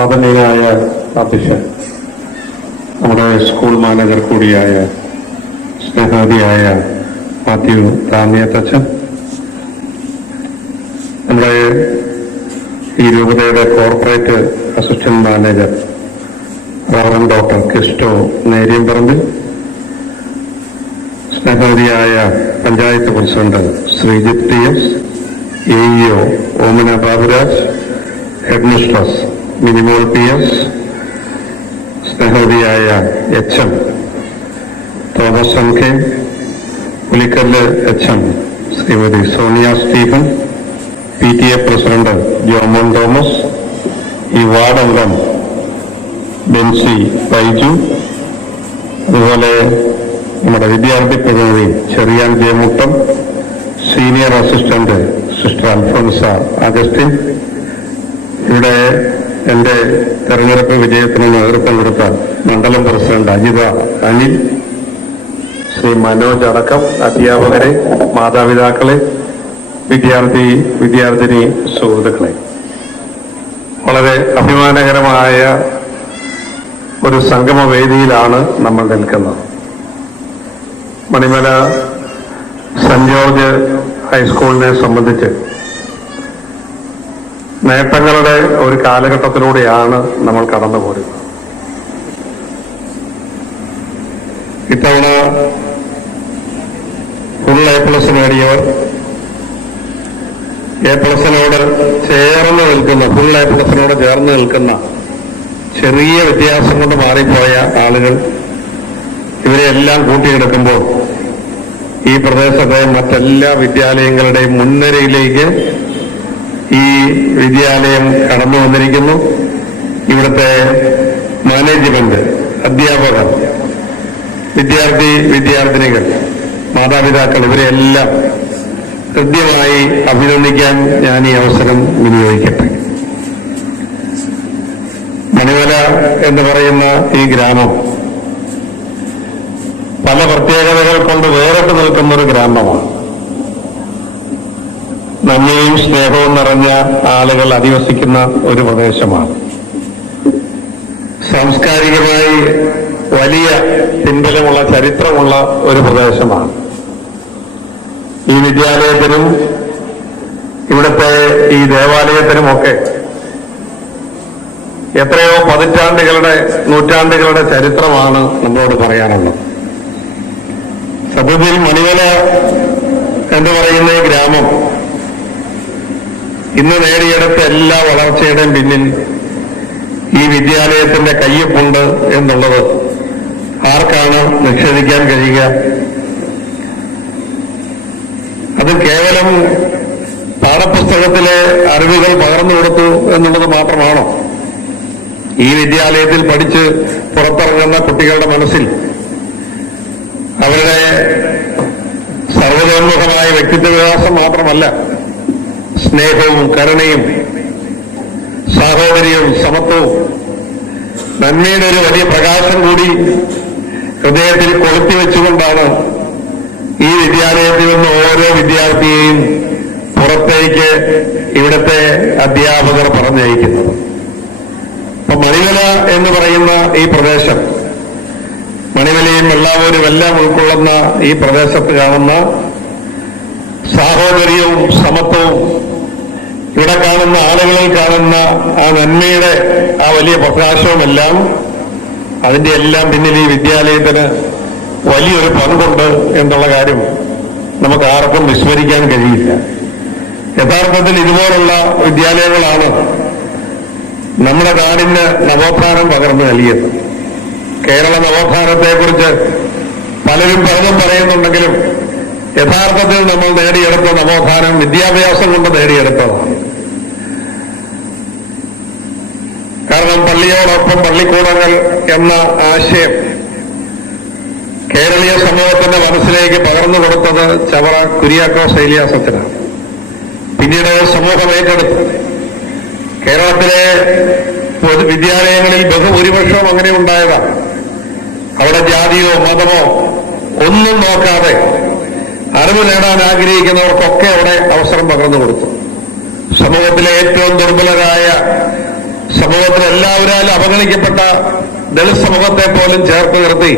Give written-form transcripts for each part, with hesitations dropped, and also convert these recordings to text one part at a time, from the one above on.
ആദരണീയനായ അധ്യക്ഷൻ, നമ്മുടെ സ്കൂൾ മാനേജർ കൂടിയായ സ്നേഹവതിയായ മാത്യു താമിയത്തച്ഛൻ, നമ്മുടെ ഈ രൂപതയുടെ corporate assistant manager reverend doctor Christo Neriyamparambil, സ്നേഹവതിയായ panchayat president Sreejith TS, AEO Omana Baburaj, headmistress Minimol PS, സ്നേഹവതിയായ HM Thomas MK, Pulikkal HM Shrimati Sonia Stephen, PTA president Jomon Thomas, ഈ വാർഡ് അംഗം ബെൻസി ബൈജു, അതുപോലെ നമ്മുടെ വിദ്യാർത്ഥി പ്രതിനിധി Cherian Jayamuttam, senior assistant sister Alphonsa Augustine, ഇവിടെ എന്റെ തെരഞ്ഞെടുപ്പ് വിജയത്തിന് നേതൃത്വം കൊടുത്ത മണ്ഡലം പ്രസിഡന്റ് അജിത അനിൽ, ശ്രീ മനോജ് അടക്കം അധ്യാപകരെ, മാതാപിതാക്കളെ, വിദ്യാർത്ഥിനി സുഹൃത്തുക്കളെ, വളരെ അഭിമാനകരമായ ഒരു സംഗമവേദിയിലാണ് നമ്മൾ നിൽക്കുന്നത്. മണിമല സെന്റ് ജോർജ് ഹൈസ്കൂളിനെ സംബന്ധിച്ച് നേട്ടങ്ങളുടെ ഒരു കാലഘട്ടത്തിലൂടെയാണ് നമ്മൾ കടന്നുപോരുന്നത്. ഇത്തവണ ഫുൾ A+ നേടിയവർ, A+നോട് ചേർന്ന് നിൽക്കുന്ന, ഫുൾ A+നോട് ചേർന്ന് നിൽക്കുന്ന ചെറിയ വ്യത്യാസം കൊണ്ട് മാറിപ്പോയ ആളുകൾ, ഇവരെല്ലാം കൂട്ടിയെടുക്കുമ്പോൾ ഈ പ്രദേശത്തെ മറ്റെല്ലാ വിദ്യാലയങ്ങളുടെയും മുൻനിരയിലേക്ക് ഈ വിദ്യാലയം കടന്നു വന്നിരിക്കുന്നു. ഇവിടുത്തെ മാനേജ്മെന്റ്, അധ്യാപകർ, വിദ്യാർത്ഥിനികൾ, മാതാപിതാക്കൾ, ഇവരെല്ലാം കൃത്യമായി അഭിനന്ദിക്കാൻ ഞാൻ ഈ അവസരം വിനിയോഗിക്കട്ടെ. മണിമല എന്ന് പറയുന്ന ഈ ഗ്രാമം പല പ്രത്യേകതകൾ കൊണ്ട് വേറിട്ട് നിൽക്കുന്ന ഒരു ഗ്രാമമാണ്. നന്ദിയും സ്നേഹവും നിറഞ്ഞ ആളുകൾ അധിവസിക്കുന്ന ഒരു പ്രദേശമാണ്. സാംസ്കാരികമായി വലിയ പിൻബലമുള്ള ചരിത്രമുള്ള ഒരു പ്രദേശമാണ്. ഈ വിദ്യാലയത്തിനും ഇവിടുത്തെ ഈ ദേവാലയത്തിനുമൊക്കെ എത്രയോ നൂറ്റാണ്ടുകളുടെ ചരിത്രമാണ് നമ്മളോട് പറയാനുള്ളത്. സത്യത്തിൽ മണിമല എന്ന് പറയുന്ന ഈ ഗ്രാമം ഇന്ന് നേടിയെടുത്ത എല്ലാ വളർച്ചയുടെയും പിന്നിൽ ഈ വിദ്യാലയത്തിന്റെ കയ്യൊപ്പുണ്ട് എന്നുള്ളത് ആർക്കാണ് നിഷേധിക്കാൻ കഴിയുക? അത് കേവലം പാഠപുസ്തകത്തിലെ അറിവുകൾ പകർന്നു കൊടുത്തു എന്നുള്ളത് മാത്രമാണോ? ഈ വിദ്യാലയത്തിൽ പഠിച്ച് പുറത്തിറങ്ങുന്ന കുട്ടികളുടെ മനസ്സിൽ അവരുടെ സർവതോന്മുഖമായ വ്യക്തിത്വ വികാസം മാത്രമല്ല, സ്നേഹവും കരുണയും സാഹോദര്യവും സമത്വവും നന്മയുടെ ഒരു വലിയ പ്രകാശം കൂടി ഹൃദയത്തിൽ കൊളുത്തിവെച്ചുകൊണ്ടാണ് ഈ വിദ്യാലയത്തിൽ നിന്ന് ഓരോ വിദ്യാർത്ഥിയെയും പുറത്തേക്ക് ഇവിടുത്തെ അധ്യാപകർ പറഞ്ഞയക്കുന്നത്. അപ്പൊ മണിമല എന്ന് പറയുന്ന ഈ പ്രദേശം, മണിമലയും എല്ലാവരും എല്ലാം ഉൾക്കൊള്ളുന്ന ഈ പ്രദേശത്ത് കാണുന്ന സാഹോദര്യവും സമത്വവും, ഇവിടെ കാണുന്ന ആളുകളിൽ കാണുന്ന ആ നന്മയുടെ ആ വലിയ പ്രകാശവുമെല്ലാം, അതിന്റെ എല്ലാം പിന്നിൽ ഈ വിദ്യാലയത്തിന് വലിയൊരു പങ്കുണ്ട് എന്നുള്ള കാര്യം നമുക്ക് ആർക്കും വിസ്മരിക്കാൻ കഴിയില്ല. യഥാർത്ഥത്തിൽ ഇതുപോലുള്ള വിദ്യാലയങ്ങളാണ് നമ്മുടെ നാടിന് നവോത്ഥാനം പകർന്നു നൽകിയത്. കേരള നവോത്ഥാനത്തെക്കുറിച്ച് പലരും പലതും പറയുന്നുണ്ടെങ്കിലും യഥാർത്ഥത്തിൽ നമ്മൾ നേടിയെടുത്ത നവോത്ഥാനം വിദ്യാഭ്യാസം കൊണ്ട് നേടിയെടുത്തതാണ്. കാരണം പള്ളിയോടൊപ്പം പള്ളിക്കൂടങ്ങൾ എന്ന ആശയം കേരളീയ സമൂഹത്തിന്റെ മനസ്സിലേക്ക് പകർന്നു കൊടുത്തത് ചവറ കുര്യാക്കോസ് ഏലിയാസ് അച്ഛനാണ്. പിന്നീട് സമൂഹം ഏറ്റെടുത്തു. കേരളത്തിലെ വിദ്യാലയങ്ങളിൽ ബഹുഭൂരിപക്ഷവും അങ്ങനെ ഉണ്ടായതാണ്. അവിടെ ജാതിയോ മതമോ ഒന്നും നോക്കാതെ അറിവ് നേടാൻ ആഗ്രഹിക്കുന്നവർക്കൊക്കെ അവിടെ അവസരം പകർന്നു കൊടുത്തു. സമൂഹത്തിലെ ഏറ്റവും ദുർബലരായ സമൂഹത്തിൽ എല്ലാവരാലും അവഗണിക്കപ്പെട്ട ദളിത് സമൂഹത്തെ പോലും ചേർത്ത് നിർത്തി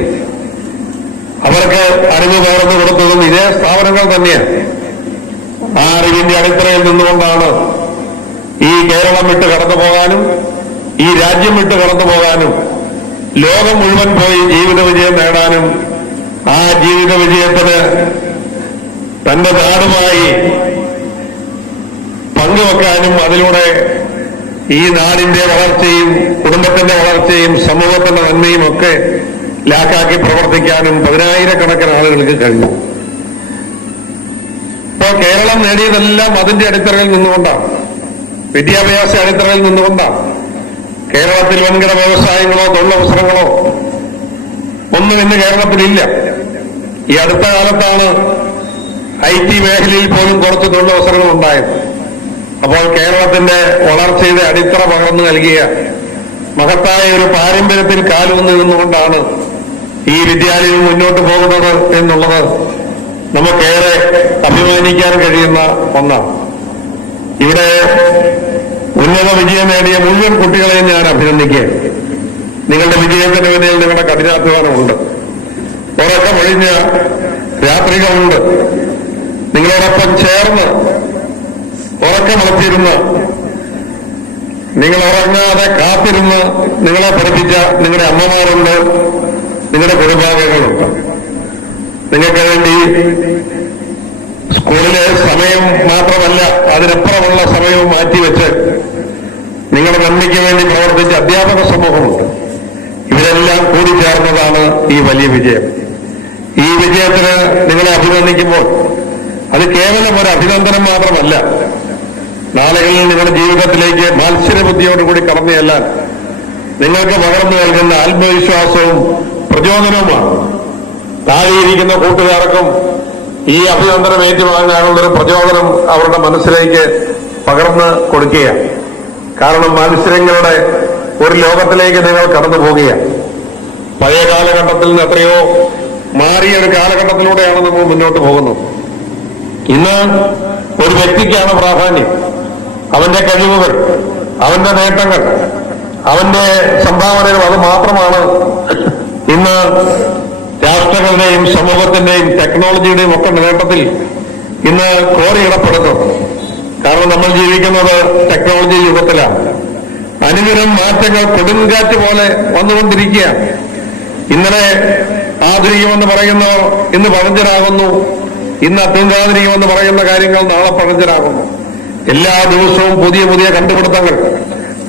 അവർക്ക് അറിവ് പകർന്നു കൊടുത്തതും ഇതേ സ്ഥാപനങ്ങൾ തന്നെയാണ്. ആ അറിവിന്റെ അടിത്തറയിൽ നിന്നുകൊണ്ടാണ് ഈ കേരളം വിട്ട് കടന്നു പോകാനും ഈ രാജ്യം വിട്ട് കടന്നു പോകാനും ലോകം മുഴുവൻ പോയി ജീവിത വിജയം നേടാനും ആ ജീവിത വിജയത്തിന് തന്റെ നാടുമായി പങ്കുവെക്കാനും അതിലൂടെ ഈ നാടിന്റെ വളർച്ചയും കുടുംബത്തിന്റെ വളർച്ചയും സമൂഹത്തിന്റെ നന്മയും ഒക്കെ ലാക്കാക്കി പ്രവർത്തിക്കാനും പതിനായിരക്കണക്കിന് ആളുകൾക്ക് കഴിഞ്ഞു. ഇപ്പോൾ കേരളം നേടിയതെല്ലാം അതിന്റെ അടിത്തറയിൽ നിന്നുകൊണ്ടാണ്, വിദ്യാഭ്യാസ അടിത്തറയിൽ നിന്നുകൊണ്ടാണ്. കേരളത്തിൽ വൻകിട വ്യവസായങ്ങളോ തൊഴിലവസരങ്ങളോ ഒന്നും ഇന്ന് കേരളത്തിലില്ല. ഈ അടുത്ത കാലത്താണ് IT മേഖലയിൽ പോലും കുറച്ച് തൊഴിലവസരങ്ങൾ ഉണ്ടായത്. അപ്പോൾ കേരളത്തിന്റെ വളർച്ചയുടെ അടിത്തറ പകർന്നു നൽകിയ മഹത്തായ ഒരു പാരമ്പര്യത്തിൽ കാലൂന്നി നിന്നുകൊണ്ടാണ് ഈ വിദ്യാലയം മുന്നോട്ട് പോകുന്നത് എന്നുള്ളത് നമുക്കേറെ അഭിമാനിക്കാൻ കഴിയുന്ന ഒന്നാണ്. ഇവിടെ ഉന്നത വിജയം നേടിയ മുഴുവൻ കുട്ടികളെയും ഞാൻ അഭിനന്ദിക്കുകയാണ്. നിങ്ങളുടെ വിജയത്തിന് പിന്നിൽ നിങ്ങളുടെ കഠിനാധ്വാനമുണ്ട്, ഉറക്കമൊഴിഞ്ഞ രാത്രികളുണ്ട്, നിങ്ങളോടൊപ്പം ചേർന്ന് ഉറക്കമുളച്ചിരുന്ന് നിങ്ങൾ ഉറങ്ങാതെ കാത്തിരുന്ന് നിങ്ങളെ പഠിപ്പിച്ച നിങ്ങളുടെ അമ്മമാരുണ്ട്, നിങ്ങളുടെ കുടുംബാംഗങ്ങളുണ്ട്. നിങ്ങൾക്ക് വേണ്ടി സ്കൂളിലെ സമയം മാത്രമല്ല അതിനപ്പുറമുള്ള സമയവും മാറ്റിവെച്ച് നിങ്ങളുടെ നന്മയ്ക്ക് വേണ്ടി പ്രവർത്തിച്ച അധ്യാപക സമൂഹമുണ്ട്. ഇവരെല്ലാം കൂടിച്ചേർന്നതാണ് ഈ വലിയ വിജയം. ഈ വിജയത്തിന് നിങ്ങളെ അഭിനന്ദിക്കുമ്പോൾ അത് കേവലം ഒരു അഭിനന്ദനം മാത്രമല്ല, നാളുകളിൽ നിങ്ങളുടെ ജീവിതത്തിലേക്ക് മത്സരബുദ്ധിയോടുകൂടി കടന്നു ചെല്ലാൻ നിങ്ങൾക്ക് പകർന്നു നൽകുന്ന ആത്മവിശ്വാസവും പ്രചോദനവുമാണ്. താഴെയിരിക്കുന്ന കൂട്ടുകാർക്കും ഈ അഭിനന്ദനം ഏറ്റുവാങ്ങാനുള്ളൊരു പ്രചോദനം അവരുടെ മനസ്സിലേക്ക് പകർന്ന് കൊടുക്കുകയാണ്. കാരണം മത്സരങ്ങളുടെ ഒരു ലോകത്തിലേക്ക് നിങ്ങൾ കടന്നു പോവുകയാണ്. പഴയ കാലഘട്ടത്തിൽ നിന്ന് എത്രയോ മാറിയ ഒരു കാലഘട്ടത്തിലൂടെയാണ് നമ്മൾ മുന്നോട്ട് പോകുന്നത്. ഇന്ന് ഒരു വ്യക്തിക്കാണ് പ്രാധാന്യം, അവന്റെ കഴിവുകൾ, അവന്റെ നേട്ടങ്ങൾ, അവന്റെ സംഭാവനകൾ, അത് മാത്രമാണ് ഇന്ന് രാഷ്ട്രങ്ങളുടെയും സമൂഹത്തിന്റെയും ടെക്നോളജിയുടെയും ഒക്കെ നേട്ടത്തിൽ ഇന്ന് കോറിയിടപ്പെടുന്നത്. കാരണം നമ്മൾ ജീവിക്കുന്നത് ടെക്നോളജി യുഗത്തിലാണ്. അനുദിനം മാറ്റങ്ങൾ കൊടുങ്കാറ്റ് പോലെ വന്നുകൊണ്ടിരിക്കുകയാണ്. ഇന്നലെ ആധുനികമെന്ന് പറയുന്ന ഇന്ന് പഴഞ്ചനാകുന്നു, ഇന്ന് അത്യന്താധുനികമെന്ന് പറയുന്ന കാര്യങ്ങൾ നാളെ പഴഞ്ചനാകുന്നു. എല്ലാ ദിവസവും പുതിയ പുതിയ കണ്ടുപിടുത്തങ്ങൾ,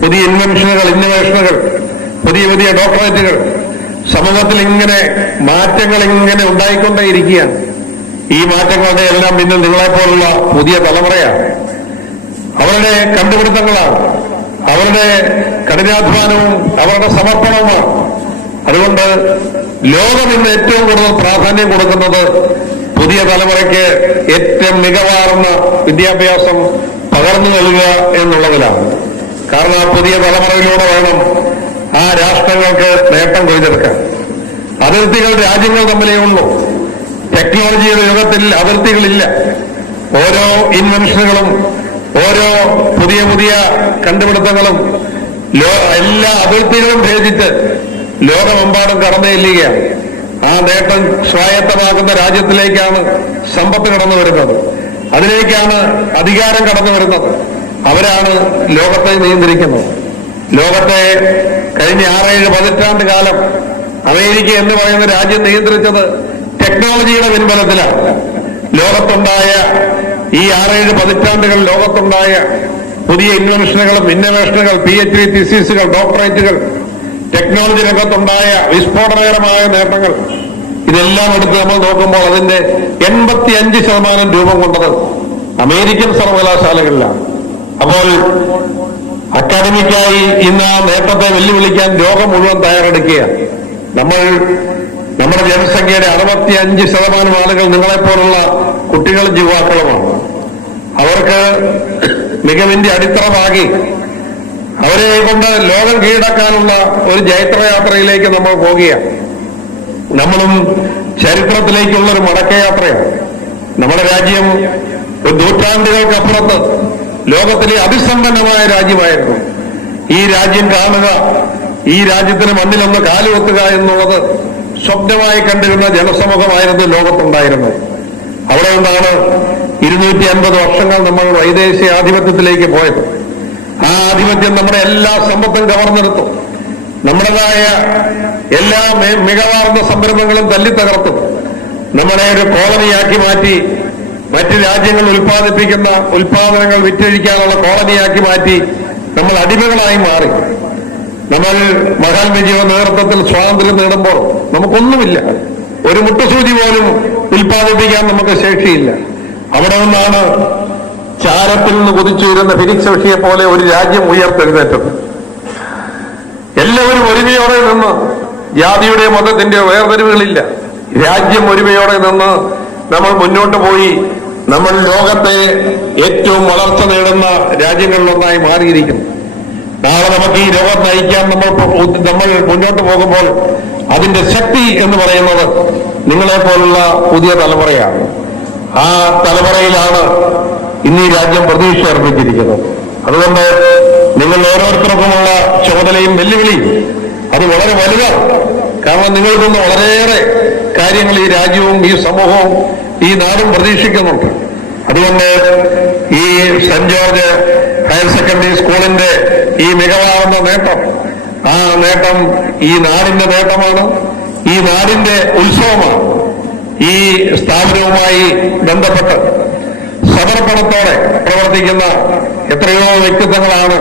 പുതിയ ഇന്നോവേഷനുകൾ, പുതിയ പുതിയ ഡോക്ടറേറ്റുകൾ, സമൂഹത്തിൽ ഇങ്ങനെ മാറ്റങ്ങൾ ഇങ്ങനെ ഉണ്ടായിക്കൊണ്ടേയിരിക്കുകയാണ്. ഈ മാറ്റങ്ങളുടെ എല്ലാം പിന്നിൽ നിങ്ങളെപ്പോലുള്ള പുതിയ തലമുറയാണ്. അവരുടെ കണ്ടുപിടുത്തങ്ങളാണ്, അവരുടെ കഠിനാധ്വാനവും അവരുടെ സമർപ്പണവുമാണ്. അതുകൊണ്ട് ലോകം ഇന്ന് ഏറ്റവും കൂടുതൽ പ്രാധാന്യം കൊടുക്കുന്നത് പുതിയ തലമുറയ്ക്ക് ഏറ്റവും മികവാർന്ന വിദ്യാഭ്യാസം പകർന്നു നൽകുക എന്നുള്ളതിലാണ്. കാരണം ആ പുതിയ തലമുറയിലൂടെ വേണം ആ രാഷ്ട്രങ്ങൾക്ക് നേട്ടം കൊയ്തെടുക്കാൻ. അതിർത്തികൾ രാജ്യങ്ങൾ തമ്മിലേ ഉള്ളൂ. ടെക്നോളജിയുടെ യുഗത്തിൽ അതിർത്തികളില്ല. ഓരോ ഇൻവെൻഷനുകളും ഓരോ പുതിയ പുതിയ കണ്ടുപിടുത്തങ്ങളും എല്ലാ അതിർത്തികളും ഭേദിച്ച് ലോകമെമ്പാടും കടന്നു ചെല്ലുകയാണ്. ആ നേട്ടം സ്വായത്തമാക്കുന്ന രാജ്യത്തിലേക്കാണ് സമ്പത്ത് കടന്നു വരുന്നത്, അതിലേക്കാണ് അധികാരം കടന്നു വരുന്നത്. അവരാണ് ലോകത്തെ നിയന്ത്രിക്കുന്നത്. ലോകത്തെ കഴിഞ്ഞ 6-7 പതിറ്റാണ്ട് കാലം അമേരിക്ക എന്ന് പറയുന്ന രാജ്യം നിയന്ത്രിച്ചത് ടെക്നോളജിയുടെ പിൻബലത്തിലാണ്. ലോകത്തുണ്ടായ ഈ 6-7 പതിറ്റാണ്ടുകൾ ലോകത്തുണ്ടായ പുതിയ ഇന്നോവേഷനുകൾ, PhD തീസിസുകൾ, ഡോക്ടറേറ്റുകൾ, ടെക്നോളജി രംഗത്തുണ്ടായ വിസ്ഫോടനകരമായ നേട്ടങ്ങൾ, ഇതെല്ലാം എടുത്ത് നമ്മൾ നോക്കുമ്പോൾ അതിന്റെ 85% രൂപം കൊണ്ടത് അമേരിക്കൻ സർവകലാശാലകളിലാണ്. അപ്പോൾ അക്കാദമിക്കായി ഇന്ന് ആ നേട്ടത്തെ വെല്ലുവിളിക്കാൻ ലോകം മുഴുവൻ തയ്യാറെടുക്കുകയാണ്. നമ്മുടെ ജനസംഖ്യയുടെ 65% ആളുകൾ നിങ്ങളെപ്പോലുള്ള കുട്ടികളും യുവാക്കളുമാണ്. അവർക്ക് മികവിന്റെ അടിത്തറ പാകി അവരെ കൊണ്ട് ലോകം കീഴടക്കാനുള്ള ഒരു ജൈത്രയാത്രയിലേക്ക് നമ്മൾ പോകുകയാണ്. നമ്മളും ചരിത്രത്തിലേക്കുള്ള ഒരു മടക്കയാത്രയാണ്. നമ്മുടെ രാജ്യം ഒരു നൂറ്റാണ്ടുകൾക്കപ്പുറത്ത് ലോകത്തിലെ അതിസമ്പന്നമായ രാജ്യമായിരുന്നു. ഈ രാജ്യം കാണുക, ഈ രാജ്യത്തിന് മണ്ണിലൊന്ന് കാലുവെത്തുക എന്നുള്ളത് സ്വപ്നമായി കണ്ടിരുന്ന ജനസമൂഹമായിരുന്നു ലോകത്തുണ്ടായിരുന്നത്. അവിടെ നിന്നാണ് 250 വർഷങ്ങൾ നമ്മൾ വൈദേശിക ആധിപത്യത്തിലേക്ക് പോയത്. ആ ആധിപത്യം നമ്മുടെ എല്ലാ സമ്പത്തും കവർന്നെടുത്തു. നമ്മുടേതായ എല്ലാ മികവാർന്ന സംരംഭങ്ങളും തല്ലിത്തകർത്തും നമ്മളെ ഒരു കോളനിയാക്കി മാറ്റി, മറ്റ് രാജ്യങ്ങൾ ഉൽപ്പാദിപ്പിക്കുന്ന ഉൽപ്പാദനങ്ങൾ വിറ്റഴിക്കാനുള്ള കോളനിയാക്കി മാറ്റി നമ്മൾ അടിമകളായി മാറി. നമ്മൾ മഹാത്മജിയുടെ നേതൃത്വത്തിൽ സ്വാതന്ത്ര്യം നേടുമ്പോൾ നമുക്കൊന്നുമില്ല, ഒരു മുട്ടുസൂചി പോലും ഉൽപ്പാദിപ്പിക്കാൻ നമുക്ക് ശേഷിയില്ല. അവിടെ നിന്നാണ് ചാരത്തിൽ നിന്ന് കുതിച്ചുയരുന്ന ഫിനിക്സ് പോലെ ഒരു രാജ്യം ഉയർത്തെഴുന്നേറ്റത്. എല്ലാവരും ഒരുമയോടെ നിന്ന്, ജാതിയുടെ മതത്തിന്റെ വേർതിരിവുകളില്ല, രാജ്യം ഒരുമയോടെ നിന്ന് നമ്മൾ മുന്നോട്ട് പോയി നമ്മൾ ലോകത്തെ ഏറ്റവും വളർച്ച നേടുന്ന രാജ്യങ്ങളിലൊന്നായി മാറിയിരിക്കുന്നു. നാളെ നമുക്ക് ഈ ലോകം നയിക്കാൻ നമ്മൾ മുന്നോട്ട് പോകുമ്പോൾ അതിന്റെ ശക്തി എന്ന് പറയുന്നത് നിങ്ങളെപ്പോലുള്ള പുതിയ തലമുറയാണ്. ആ തലമുറയിലാണ് ഇന്ന് ഈ രാജ്യം പ്രതീക്ഷ അർപ്പിച്ചിരിക്കുന്നത്. അതുകൊണ്ട് നിങ്ങൾ ഓരോരുത്തർക്കുമുള്ള ചുമതലയും വെല്ലുവിളിയും അത് വളരെ വലുതാണ്. കാരണം നിങ്ങൾക്കൊന്ന് വളരെയേറെ കാര്യങ്ങൾ ഈ രാജ്യവും ഈ സമൂഹവും ഈ നാടും പ്രതീക്ഷിക്കുന്നുണ്ട്. അതുകൊണ്ട് ഈ സെന്റ് ജോർജ് ഹയർ സെക്കൻഡറി സ്കൂളിന്റെ ഈ മികവാർന്ന നേട്ടം, ആ നേട്ടം ഈ നാടിന്റെ നേട്ടമാണ്, ഈ നാടിന്റെ ഉത്സവമാണ്. ഈ സ്ഥാപനവുമായി ബന്ധപ്പെട്ട് സമർപ്പണത്തോടെ പ്രവർത്തിക്കുന്ന എത്രയോ വ്യക്തിത്വങ്ങളാണ്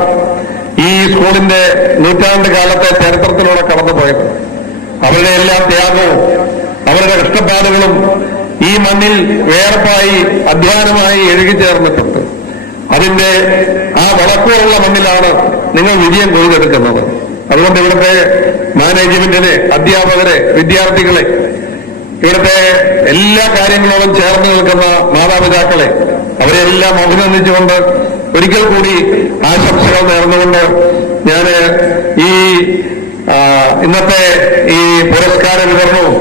ഈ സ്കൂളിന്റെ നൂറ്റാണ്ട് കാലത്തെ ചരിത്രത്തിലൂടെ കടന്നുപോയത്. അവരുടെ എല്ലാം ത്യാഗവും അവരുടെ കഷ്ടപ്പാടുകളും ഈ മണ്ണിൽ വേർപ്പായി അധ്വാനമായി എഴുകിച്ചേർന്നിട്ടുണ്ട്. അതിന്റെ ആ വളക്കൂറുള്ള മണ്ണിലാണ് നിങ്ങൾ വിജയം കൊയ്തെടുക്കുന്നത്. അതുകൊണ്ട് ഇവിടുത്തെ മാനേജ്മെന്റിനെ, അധ്യാപകരെ, വിദ്യാർത്ഥികളെ, ഇവിടുത്തെ എല്ലാ കാര്യങ്ങളോടും ചേർന്ന് നിൽക്കുന്ന മാതാപിതാക്കളെ, അവരെല്ലാം അഭിനന്ദിച്ചുകൊണ്ട് ഒരിക്കൽ കൂടി ആശംസകൾ നേർന്നുകൊണ്ട് ഞാൻ ഈ ഇന്നത്തെ ഈ പുരസ്കാര വിതരണവും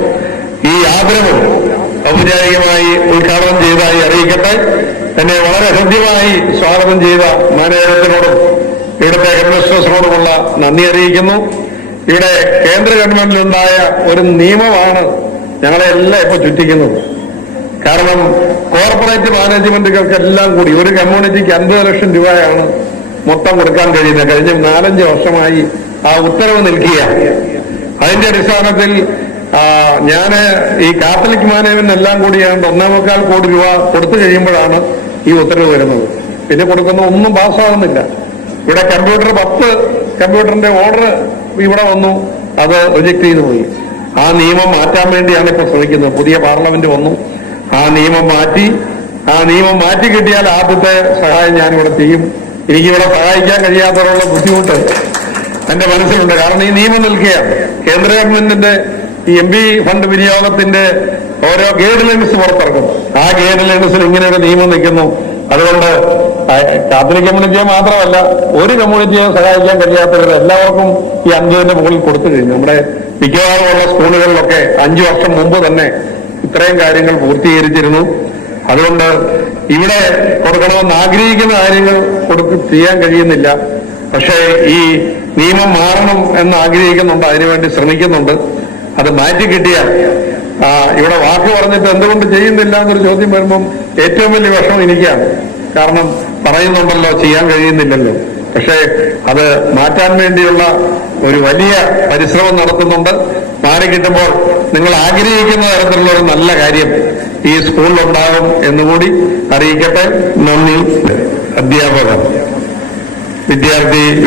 ഈ ആദരവും ഔപചാരികമായി ഉദ്ഘാടനം ചെയ്തതായി അറിയിക്കട്ടെ. എന്നെ വളരെ ഹൃദ്യമായി സ്വാഗതം ചെയ്ത മാനേജത്തിനോടും ഇവിടുത്തെ ഹെഡ്മിസ്ട്രസിനോടുമുള്ള നന്ദി അറിയിക്കുന്നു. ഇവിടെ കേന്ദ്ര ഗവൺമെന്റിലുണ്ടായ ഒരു നിയമമാണ് ഞങ്ങളെ എല്ലാം ഇപ്പൊ ചുറ്റിക്കുന്നത്. കാരണം കോർപ്പറേറ്റ് മാനേജ്മെന്റുകൾക്കെല്ലാം കൂടി ഒരു കമ്മ്യൂണിറ്റിക്ക് 50 ലക്ഷം രൂപയാണ് മൊത്തം കൊടുക്കാൻ കഴിയുന്നത്. കഴിഞ്ഞ 4-5 വർഷമായി ആ ഉത്തരവ് നിൽക്കുകയാണ്. അതിന്റെ അടിസ്ഥാനത്തിൽ ഞാന് ഈ കാത്തലിക് മാനേജ്മെന്റ് എല്ലാം കൂടിയാണ്ട് 1.25 കോടി രൂപ കൊടുത്തു കഴിയുമ്പോഴാണ് ഈ ഉത്തരവ് വരുന്നത്. പിന്നെ കൊടുക്കുന്ന ഒന്നും പാസ്സാകുന്നില്ല. ഇവിടെ 10 കമ്പ്യൂട്ടറിന്റെ ഓർഡർ ഇവിടെ വന്നു, അത് റിജക്ട് ചെയ്തു പോയി. ആ നിയമം മാറ്റാൻ വേണ്ടിയാണ് ഇപ്പോൾ ശ്രമിക്കുന്നത്. പുതിയ പാർലമെന്റ് വന്നു, ആ നിയമം മാറ്റി കിട്ടിയാൽ ആദ്യത്തെ സഹായം ഞാനിവിടെ ചെയ്യും. എനിക്കിവിടെ സഹായിക്കാൻ കഴിയാത്തവരുള്ള ബുദ്ധിമുട്ട് എന്റെ മനസ്സിലുണ്ട്. കാരണം ഈ നിയമം നിൽക്കുകയാണ്. കേന്ദ്ര ഗവൺമെന്റിന്റെ ഈ MP ഫണ്ട് വിനിയോഗത്തിന്റെ ഓരോ ഗൈഡ് ലൈൻസ് പുറത്തിറക്കും. ആ ഗൈഡ് ലൈൻസിൽ ഇങ്ങനെ ഒരു നിയമം നിൽക്കുന്നു. അതുകൊണ്ട് കാത്തലിക് കമ്മ്യൂണിറ്റിയെ മാത്രമല്ല, ഒരു കമ്മ്യൂണിറ്റിയെ സഹായിക്കാൻ കഴിയാത്തവർ എല്ലാവർക്കും ഈ 5-ന്റെ മുകളിൽ കൊടുത്തു കഴിഞ്ഞു. നമ്മുടെ മിക്കവാറുമുള്ള സ്കൂളുകളിലൊക്കെ 5 വർഷം മുമ്പ് തന്നെ ഇത്രയും കാര്യങ്ങൾ പൂർത്തീകരിച്ചിരുന്നു. അതുകൊണ്ട് ഇവിടെ കൊടുക്കണമെന്ന് ആഗ്രഹിക്കുന്ന കാര്യങ്ങൾ ചെയ്യാൻ കഴിയുന്നില്ല. പക്ഷേ ഈ നിയമം മാറണം എന്ന് ആഗ്രഹിക്കുന്നുണ്ട്, അതിനുവേണ്ടി ശ്രമിക്കുന്നുണ്ട്. അത് മാറ്റി കിട്ടിയാൽ ഇവിടെ വാക്ക് പറഞ്ഞിട്ട് എന്തുകൊണ്ട് ചെയ്യുന്നില്ല എന്നൊരു ചോദ്യം വരുമ്പം ഏറ്റവും വലിയ വിഷമം എനിക്കാണ്. കാരണം പറയുന്നുണ്ടല്ലോ, ചെയ്യാൻ കഴിയുന്നില്ലല്ലോ. പക്ഷേ അത് മാറ്റാൻ വേണ്ടിയുള്ള ഒരു വലിയ പരിശ്രമം നടത്തുന്നുണ്ട്. മാറിക്കിട്ടുമ്പോൾ നിങ്ങൾ ആഗ്രഹിക്കുന്ന തരത്തിലുള്ള ഒരു നല്ല കാര്യം ഈ സ്കൂളിലുണ്ടാകും എന്നുകൂടി അറിയിക്കട്ടെ. നന്ദി. അധ്യാപകർ,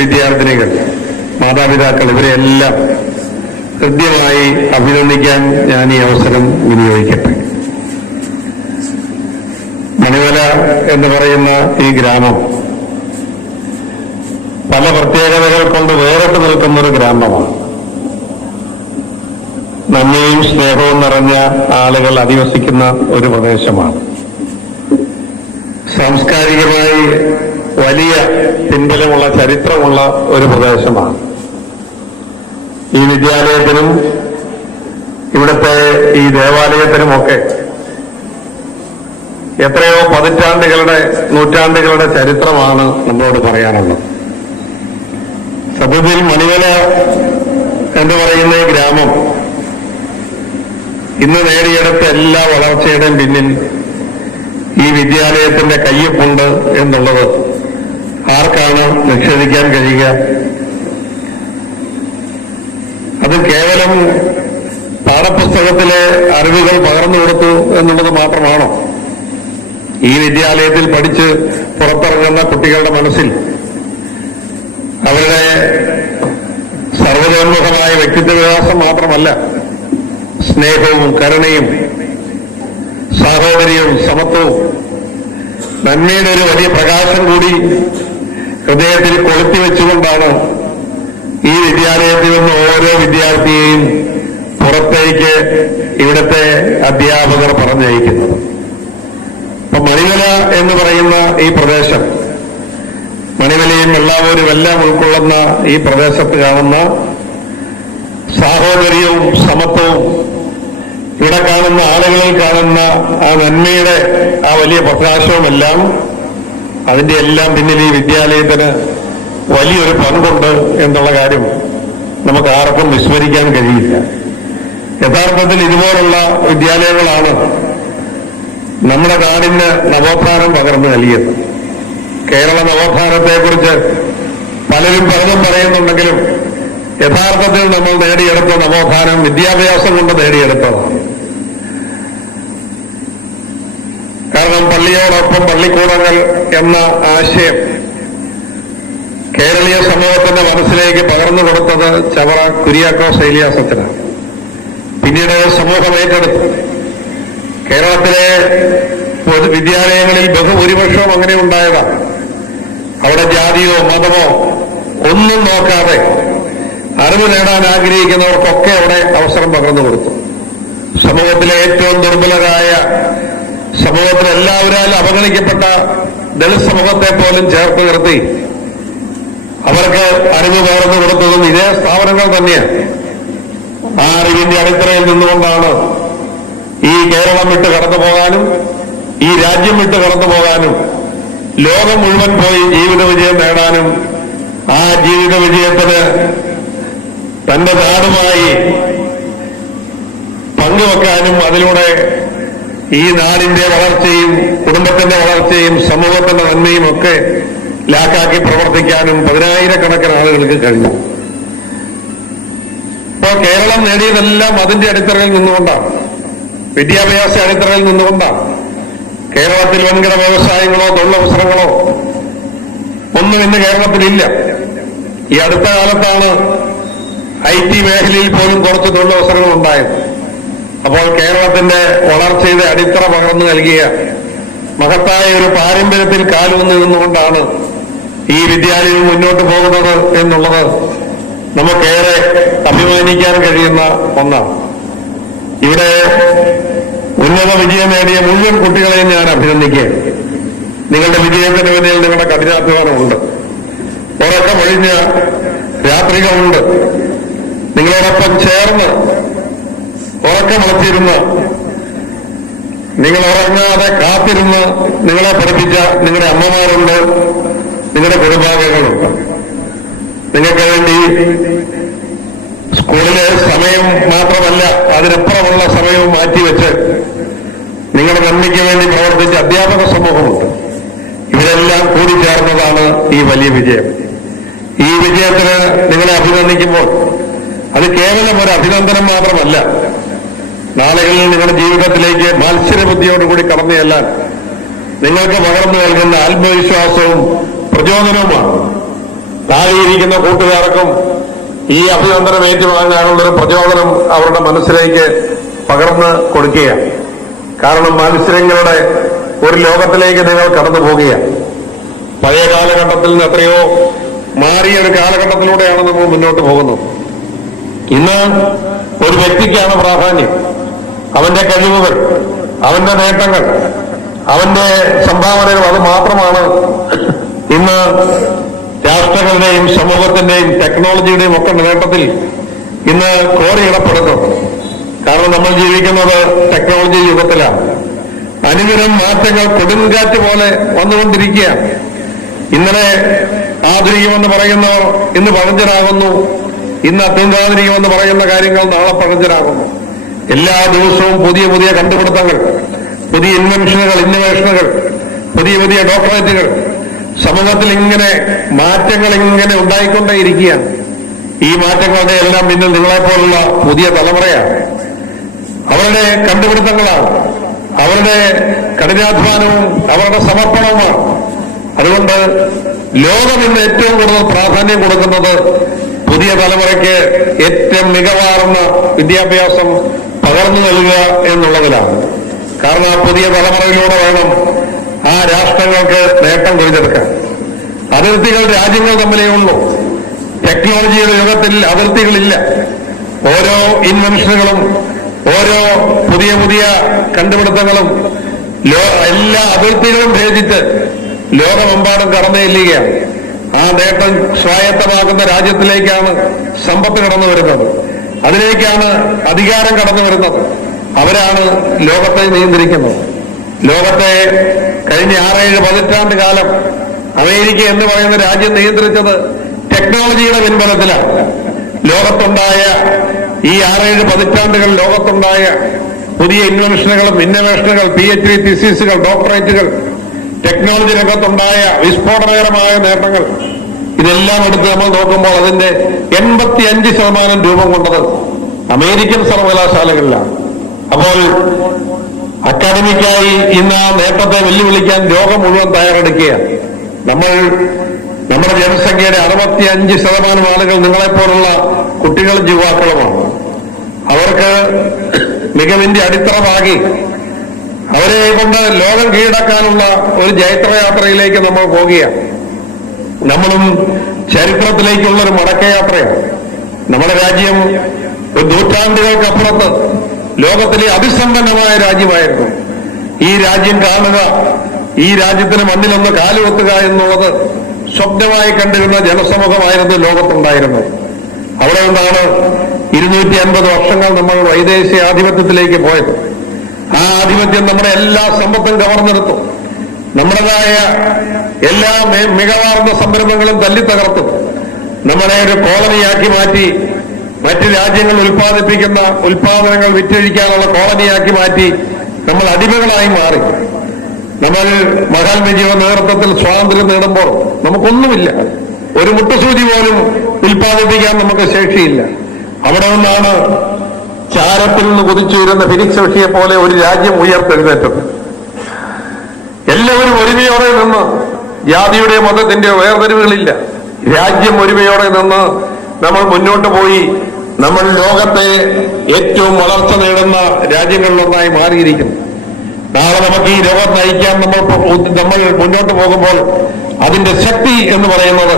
വിദ്യാർത്ഥിനികൾ, മാതാപിതാക്കൾ, ഇവരെല്ലാം ഹൃദ്യമായി അഭിനന്ദിക്കാൻ ഞാൻ ഈ അവസരം വിനിയോഗിക്കട്ടെ. മണിമല എന്ന് പറയുന്ന ഈ ഗ്രാമം പല പ്രത്യേകതകൾ കൊണ്ട് വേറിട്ട് നിൽക്കുന്നൊരു ഗ്രാമമാണ്. നന്ദിയും സ്നേഹവും നിറഞ്ഞ ആളുകൾ അധിവസിക്കുന്ന ഒരു പ്രദേശമാണ്. സാംസ്കാരികമായി വലിയ പിൻബലമുള്ള ചരിത്രമുള്ള ഒരു പ്രദേശമാണ്. ഈ വിദ്യാലയത്തിനും ഇവിടുത്തെ ഈ ദേവാലയത്തിനുമൊക്കെ എത്രയോ നൂറ്റാണ്ടുകളുടെ ചരിത്രമാണ് നമ്മളോട് പറയാനുള്ളത്. സത്യത്തിൽ മണിമല എന്ന് പറയുന്ന ഈ ഗ്രാമം ഇന്ന് നേടിയെടുത്ത എല്ലാ വളർച്ചയുടെയും പിന്നിൽ ഈ വിദ്യാലയത്തിന്റെ കയ്യൊപ്പുണ്ട് എന്നുള്ളത് ആർക്കാണ് നിഷേധിക്കാൻ കഴിയുക? അത് കേവലം പാഠപുസ്തകത്തിലെ അറിവുകൾ പകർന്നു കൊടുത്തു എന്നുള്ളത് മാത്രമാണോ? ഈ വിദ്യാലയത്തിൽ പഠിച്ച് പുറത്തിറങ്ങുന്ന കുട്ടികളുടെ മനസ്സിൽ അവരുടെ സർവ്വതോന്മുഖമായ വ്യക്തിത്വ വികാസം മാത്രമല്ല, സ്നേഹവും കരുണയും സാഹോദര്യവും സമത്വവും നന്മയുടെ ഒരു വലിയ പ്രകാശം കൂടി ഹൃദയത്തിൽ കൊളുത്തിവെച്ചുകൊണ്ടാണ് ഈ വിദ്യാലയത്തിൽ നിന്ന് ഓരോ വിദ്യാർത്ഥിയെയും പുറത്തേക്ക് ഇവിടുത്തെ അധ്യാപകർ പറഞ്ഞയക്കുന്നത്. അപ്പൊ മണിമല എന്ന് പറയുന്ന ഈ പ്രദേശം, മണിമലയും എല്ലാവരും എല്ലാം ഉൾക്കൊള്ളുന്ന ഈ പ്രദേശത്ത് കാണുന്ന സാഹോദര്യവും സമത്വവും, ഇവിടെ കാണുന്ന ആളുകളിൽ കാണുന്ന ആ നന്മയുടെ ആ വലിയ പ്രകാശവുമെല്ലാം, അതിന്റെ എല്ലാം പിന്നിൽ ഈ വിദ്യാലയത്തിന് വലിയൊരു പങ്കുണ്ട് എന്നുള്ള കാര്യം നമുക്ക് ആർക്കും വിസ്മരിക്കാൻ കഴിയില്ല. യഥാർത്ഥത്തിൽ ഇതുപോലുള്ള വിദ്യാലയങ്ങളാണ് നമ്മുടെ നാടിന് നവോത്ഥാനം പകർന്നു നൽകിയത്. കേരള നവോത്ഥാനത്തെക്കുറിച്ച് പലരും പലതും പറയുന്നുണ്ടെങ്കിലും യഥാർത്ഥത്തിൽ നമ്മൾ നേടിയെടുത്ത നവോത്ഥാനം വിദ്യാഭ്യാസം കൊണ്ട് നേടിയെടുത്തതാണ്. കാരണം പള്ളിയോടൊപ്പം പള്ളിക്കൂടങ്ങൾ എന്ന ആശയം കേരളീയ സമൂഹത്തിന്റെ മനസ്സിലേക്ക് പകർന്നു കൊടുത്തത് ചവറ കുര്യാക്കോസ് ഏലിയാസ് അച്ഛനാണ്. പിന്നീട് സമൂഹം ഏറ്റെടുത്തു. കേരളത്തിലെ വിദ്യാലയങ്ങളിൽ ബഹുഭൂരിപക്ഷവും അങ്ങനെ ഉണ്ടായതാണ്. അവിടെ ജാതിയോ മതമോ ഒന്നും നോക്കാതെ അറിവ് നേടാൻ ആഗ്രഹിക്കുന്നവർക്കൊക്കെ അവിടെ അവസരം പകർന്നു കൊടുത്തു. സമൂഹത്തിലെ ഏറ്റവും ദുർബലരായ, സമൂഹത്തിൽ എല്ലാവരാലും അവഗണിക്കപ്പെട്ട ദളിത് സമൂഹത്തെ പോലും ചേർത്ത് നിർത്തി അവർക്ക് അറിവ് പകർന്നു കൊടുത്തതും ഇതേ സ്ഥാപനങ്ങൾ തന്നെയാണ്. ആ അറിവിന്റെ അടിത്തറയിൽ നിന്നുകൊണ്ടാണ് ഈ കേരളം വിട്ട് കടന്നു പോകാനും ഈ രാജ്യം വിട്ട് കടന്നു പോകാനും ലോകം മുഴുവൻ പോയി ജീവിത വിജയം നേടാനും ആ ജീവിത വിജയത്തിന് തന്റെ നാടുമായി പങ്കുവെക്കാനും അതിലൂടെ ഈ നാടിന്റെ വളർച്ചയും കുടുംബത്തിന്റെ വളർച്ചയും സമൂഹത്തിന്റെ നന്മയും ഒക്കെ ലാക്കാക്കി പ്രവർത്തിക്കാനും പതിനായിരക്കണക്കിന് ആളുകൾക്ക് കഴിഞ്ഞു. ഇപ്പോൾ കേരളം നേടിയതെല്ലാം അതിന്റെ അടിത്തറയിൽ നിന്നുകൊണ്ടാണ്, വിദ്യാഭ്യാസ അടിത്തറയിൽ നിന്നുകൊണ്ടാണ്. കേരളത്തിൽ വൻകിട വ്യവസായങ്ങളോ തൊഴിലവസരങ്ങളോ ഒന്നും ഇന്ന് കേരളത്തിലില്ല. ഈ അടുത്ത കാലത്താണ് IT മേഖലയിൽ പോലും കുറച്ച് തൊഴിലവസരങ്ങൾ ഉണ്ടായത്. അപ്പോൾ കേരളത്തിന്റെ വളർച്ചയുടെ അടിത്തറ പകർന്നു നൽകിയ മഹത്തായ ഒരു പാരമ്പര്യത്തിൽ കാലൂന്നി നിന്നുകൊണ്ടാണ് ഈ വിദ്യാലയം മുന്നോട്ട് പോകുന്നത് എന്നുള്ളത് നമുക്കേറെ അഭിമാനിക്കാൻ കഴിയുന്ന ഒന്നാണ്. ഇവിടെ ഉന്നത വിജയം നേടിയ മുഴുവൻ കുട്ടികളെയും ഞാൻ അഭിനന്ദിക്കുകയാണ്. നിങ്ങളുടെ വിജയത്തിന് പിന്നിൽ നിങ്ങളുടെ കഠിനാധ്വാനമുണ്ട്, ഉറക്കമൊഴിഞ്ഞ രാത്രികളുണ്ട്, നിങ്ങളോടൊപ്പം ചേർന്ന് ഉറക്കമുളച്ചിരുന്ന് നിങ്ങൾ ഉറങ്ങാതെ കാത്തിരുന്ന് നിങ്ങളെ പഠിപ്പിച്ച നിങ്ങളുടെ അമ്മമാരുണ്ട്, നിങ്ങളുടെ കുടുംബാംഗങ്ങളുണ്ട്. നിങ്ങൾക്ക് വേണ്ടി സ്കൂളിലെ സമയം മാത്രമല്ല അതിനപ്പുറമുള്ള സമയവും മാറ്റിവെച്ച് നിങ്ങളുടെ നന്മയ്ക്ക് വേണ്ടി പ്രവർത്തിച്ച അധ്യാപക സമൂഹമുണ്ട്. ഇവരെല്ലാം കൂടിച്ചേർന്നതാണ് ഈ വലിയ വിജയം. ഈ വിജയത്തിന് നിങ്ങളെ അഭിനന്ദിക്കുമ്പോൾ അത് കേവലം ഒരു അഭിനന്ദനം മാത്രമല്ല, നാളുകളിൽ നിങ്ങളുടെ ജീവിതത്തിലേക്ക് മത്സരബുദ്ധിയോടുകൂടി കടന്നു ചെല്ലാൻ നിങ്ങൾക്ക് പകർന്നു നൽകുന്ന ആത്മവിശ്വാസവും പ്രചോദനവുമാണ്. താഴെയിരിക്കുന്ന കൂട്ടുകാർക്കും ഈ അഭിനന്ദനം ഏറ്റുവാങ്ങാനുള്ളൊരു പ്രചോദനം അവരുടെ മനസ്സിലേക്ക് പകർന്ന് കൊടുക്കുകയാണ്. കാരണം മത്സരങ്ങളുടെ ഒരു ലോകത്തിലേക്ക് നിങ്ങൾ കടന്നു പോകുകയാണ്. പഴയ കാലഘട്ടത്തിൽ നിന്ന് എത്രയോ മാറിയ ഒരു കാലഘട്ടത്തിലൂടെയാണ് നമ്മൾ മുന്നോട്ട് പോകുന്നത്. ഇന്ന് ഒരു വ്യക്തിക്കാണ് പ്രാധാന്യം. അവന്റെ കഴിവുകൾ, അവന്റെ നേട്ടങ്ങൾ, അവന്റെ സംഭാവനകൾ, അത് മാത്രമാണ് ഇന്ന് രാഷ്ട്രങ്ങളുടെയും സമൂഹത്തിന്റെയും ടെക്നോളജിയുടെയും ഒക്കെ നേട്ടത്തിൽ ഇന്ന് കോറിയിടപ്പെടുന്നത്. കാരണം നമ്മൾ ജീവിക്കുന്നത് ടെക്നോളജി യുഗത്തിലാണ്. അനുദിനം മാറ്റങ്ങൾ കൊടുങ്കാറ്റ് പോലെ വന്നുകൊണ്ടിരിക്കുകയാണ്. ഇന്നലെ ആധുനികമെന്ന് പറയുന്നവർ ഇന്ന് പഴഞ്ചനാകുന്നു, ഇന്ന് അത്യന്താധുനികമെന്ന് പറയുന്ന കാര്യങ്ങൾ നാളെ പഴഞ്ചനാകുന്നു. എല്ലാ ദിവസവും പുതിയ പുതിയ കണ്ടുപിടുത്തങ്ങൾ, പുതിയ ഇന്നോവേഷനുകൾ, പുതിയ പുതിയ ഡോക്ടറേറ്റുകൾ, സമൂഹത്തിൽ ഇങ്ങനെ മാറ്റങ്ങൾ ഇങ്ങനെ ഉണ്ടായിക്കൊണ്ടേയിരിക്കുകയാണ്. ഈ മാറ്റങ്ങളുടെ എല്ലാം പിന്നിൽ നിങ്ങളെപ്പോലുള്ള പുതിയ തലമുറയാണ്. അവരുടെ കണ്ടുപിടുത്തങ്ങളാണ്, അവരുടെ കഠിനാധ്വാനവും അവരുടെ സമർപ്പണവുമാണ്. അതുകൊണ്ട് ലോകം ഇന്ന് ഏറ്റവും കൂടുതൽ പ്രാധാന്യം കൊടുക്കുന്നത് പുതിയ തലമുറയ്ക്ക് ഏറ്റവും മികവാർന്ന വിദ്യാഭ്യാസം പകർന്നു നൽകുക എന്നുള്ളതിലാണ്. കാരണം ആ പുതിയ തലമുറയിലൂടെ വേണം ആ രാഷ്ട്രങ്ങൾക്ക് നേട്ടം കൊയ്തെടുക്കാൻ. അതിർത്തികൾ രാജ്യങ്ങൾ തമ്മിലേ ഉള്ളൂ. ടെക്നോളജിയുടെ യുഗത്തിൽ അതിർത്തികളില്ല. ഓരോ ഇൻവെൻഷനുകളും ഓരോ പുതിയ പുതിയ കണ്ടുപിടുത്തങ്ങളും എല്ലാ അതിർത്തികളും ഭേദിച്ച് ലോകമെമ്പാടും കടന്നു ചെല്ലുകയാണ്. ആ നേട്ടം സ്വായത്തമാകുന്ന രാജ്യത്തിലേക്കാണ് സമ്പത്ത് കടന്നു വരുന്നത്, അതിലേക്കാണ് അധികാരം കടന്നു വരുന്നത്. അവരാണ് ലോകത്തെ നിയന്ത്രിക്കുന്നത്. ലോകത്തെ കഴിഞ്ഞ 6-7 പതിറ്റാണ്ട് കാലം അമേരിക്ക എന്ന് പറയുന്ന രാജ്യം നിയന്ത്രിച്ചത് ടെക്നോളജിയുടെ പിൻബലത്തിലാണ്. ലോകത്തുണ്ടായ ഈ 6-7 പതിറ്റാണ്ടുകൾ ലോകത്തുണ്ടായ പുതിയ ഇന്നോവേഷനുകൾ, PhD തീസിസുകൾ, ഡോക്ടറേറ്റുകൾ, ടെക്നോളജി രംഗത്തുണ്ടായ വിസ്ഫോടനകരമായ നേട്ടങ്ങൾ, ഇതെല്ലാം എടുത്ത് നമ്മൾ നോക്കുമ്പോൾ അതിന്റെ 85% രൂപം കൊണ്ടത് അമേരിക്കൻ സർവകലാശാലകളിലാണ്. അപ്പോൾ അക്കാദമിക്കായി ഇന്ന് ആ നേട്ടത്തെ വെല്ലുവിളിക്കാൻ ലോകം മുഴുവൻ തയ്യാറെടുക്കുകയാണ്. നമ്മുടെ ജനസംഖ്യയുടെ 65% ആളുകൾ നിങ്ങളെപ്പോലുള്ള കുട്ടികളും യുവാക്കളുമാണ്. അവർക്ക് മികവിന്റെ അടിത്തറ പാകി അവരെ കൊണ്ട് ലോകം കീഴടക്കാനുള്ള ഒരു ജൈത്രയാത്രയിലേക്ക് നമ്മൾ പോകുകയാണ്. നമ്മളും ചരിത്രത്തിലേക്കുള്ള ഒരു മടക്കയാത്രയാണ്. നമ്മുടെ രാജ്യം ഒരു നൂറ്റാണ്ടുകൾക്കപ്പുറത്ത് ലോകത്തിലെ അതിസമ്പന്നമായ രാജ്യമായിരുന്നു. ഈ രാജ്യം കാണുക, ഈ രാജ്യത്തിന് മണ്ണിലൊന്ന് കാലുവെത്തുക എന്നുള്ളത് സ്വപ്നമായി കണ്ടിരുന്ന ജനസമൂഹമായിരുന്നു ലോകത്തുണ്ടായിരുന്നത്. അവിടെ നിന്നാണ് 250 വർഷങ്ങൾ നമ്മൾ വൈദേശിക ആധിപത്യത്തിലേക്ക് പോയത്. ആ ആധിപത്യം നമ്മുടെ എല്ലാ സമ്പത്തും കവർന്നെടുത്തു. നമ്മുടേതായ എല്ലാ മികവാർന്ന സംരംഭങ്ങളും തല്ലിത്തകർത്തും നമ്മളെ ഒരു കോളനിയാക്കി മാറ്റി, മറ്റ് രാജ്യങ്ങൾ ഉൽപ്പാദിപ്പിക്കുന്ന ഉൽപാദനങ്ങൾ വിറ്റഴിക്കാനുള്ള കോളനിയാക്കി മാറ്റി നമ്മൾ അടിമകളായി മാറി. നമ്മൾ മഹാത്മജിയുടെ നേതൃത്വത്തിൽ സ്വാതന്ത്ര്യം നേടുമ്പോൾ നമുക്കൊന്നുമില്ല, ഒരു മുട്ടുസൂചി പോലും ഉൽപ്പാദിപ്പിക്കാൻ നമുക്ക് ശേഷിയില്ല. അവിടെ നിന്നാണ് ചാരത്തിൽ നിന്ന് കുതിച്ചുയരുന്ന ഫിനിക്സ് പക്ഷിയെ പോലെ ഒരു രാജ്യം ഉയർത്തെഴുന്നേറ്റത്. എല്ലാവരും ഒരുമയോടെ നിന്ന്, ജാതിയുടെ മതത്തിന്റെ വേർതിരിവുകളില്ല, രാജ്യം ഒരുമയോടെ നിന്ന് നമ്മൾ മുന്നോട്ട് പോയി നമ്മൾ ലോകത്തെ ഏറ്റവും വളർച്ച നേടുന്ന രാജ്യങ്ങളിലൊന്നായി മാറിയിരിക്കുന്നു. നാളെ നമുക്ക് ഈ ലോകം നയിക്കാൻ നമ്മൾ മുന്നോട്ട് പോകുമ്പോൾ അതിന്റെ ശക്തി എന്ന് പറയുന്നത്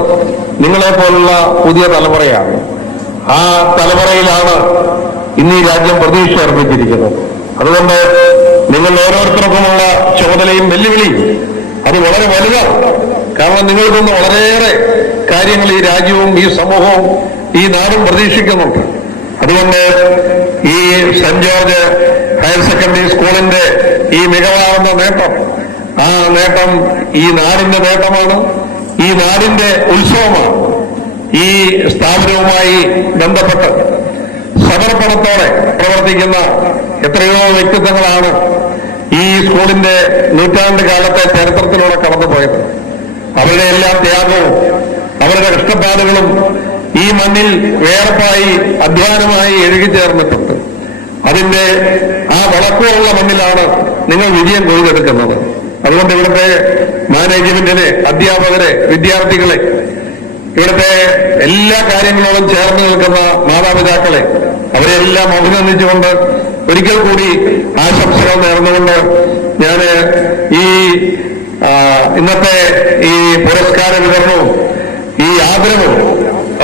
നിങ്ങളെപ്പോലുള്ള പുതിയ തലമുറയാണ്. ആ തലമുറയിലാണ് ഇന്ന് ഈ രാജ്യം പ്രതീക്ഷ അർപ്പിച്ചിരിക്കുന്നത്. അതുകൊണ്ട് നിങ്ങൾ ഓരോരുത്തർക്കുമുള്ള ചുമതലയും വെല്ലുവിളിയും അത് വളരെ വലുതാണ്. കാരണം നിങ്ങൾക്കൊന്ന് വളരെയേറെ കാര്യങ്ങൾ ഈ രാജ്യവും ഈ സമൂഹവും ഈ നാടും പ്രതീക്ഷിക്കുന്നുണ്ട്. അതുകൊണ്ട് ഈ സെന്റ് ജോർജ് ഹയർ സെക്കൻഡറി സ്കൂളിന്റെ ഈ മികവാർന്ന നേട്ടം, ആ നേട്ടം ഈ നാടിന്റെ നേട്ടമാണ്, ഈ നാടിന്റെ ഉത്സവമാണ്. ഈ സ്ഥാപനവുമായി ബന്ധപ്പെട്ട് സമർപ്പണത്തോടെ പ്രവർത്തിക്കുന്ന എത്രയോ വ്യക്തിത്വങ്ങളാണ് ഈ സ്കൂളിന്റെ നൂറ്റാണ്ട് കാലത്തെ ചരിത്രത്തിലൂടെ കടന്നുപോയത്. അവരുടെ എല്ലാം ത്യാഗവും അവരുടെ കഷ്ടപ്പാടുകളും ഈ മണ്ണിൽ വേർപ്പായി അധ്വാനമായി എഴുകിച്ചേർന്നിട്ടുണ്ട്. അതിന്റെ ആ വളക്കൂറുള്ള മണ്ണിലാണ് നിങ്ങൾ വിജയം കൊയ്തെടുക്കുന്നത്. അതുകൊണ്ട് ഇവിടുത്തെ മാനേജ്മെന്റിനെ, അധ്യാപകരെ, വിദ്യാർത്ഥികളെ, ഇവിടുത്തെ എല്ലാ കാര്യങ്ങളോടും ചേർന്ന് നിൽക്കുന്ന മാതാപിതാക്കളെ, അവരെല്ലാം അഭിനന്ദിച്ചുകൊണ്ട് ഒരിക്കൽ കൂടി ആശംസകൾ നേർന്നുകൊണ്ട് ഞാൻ ഈ ഇന്നത്തെ ഈ പുരസ്കാര വിതരണവും ഈ ആദരവും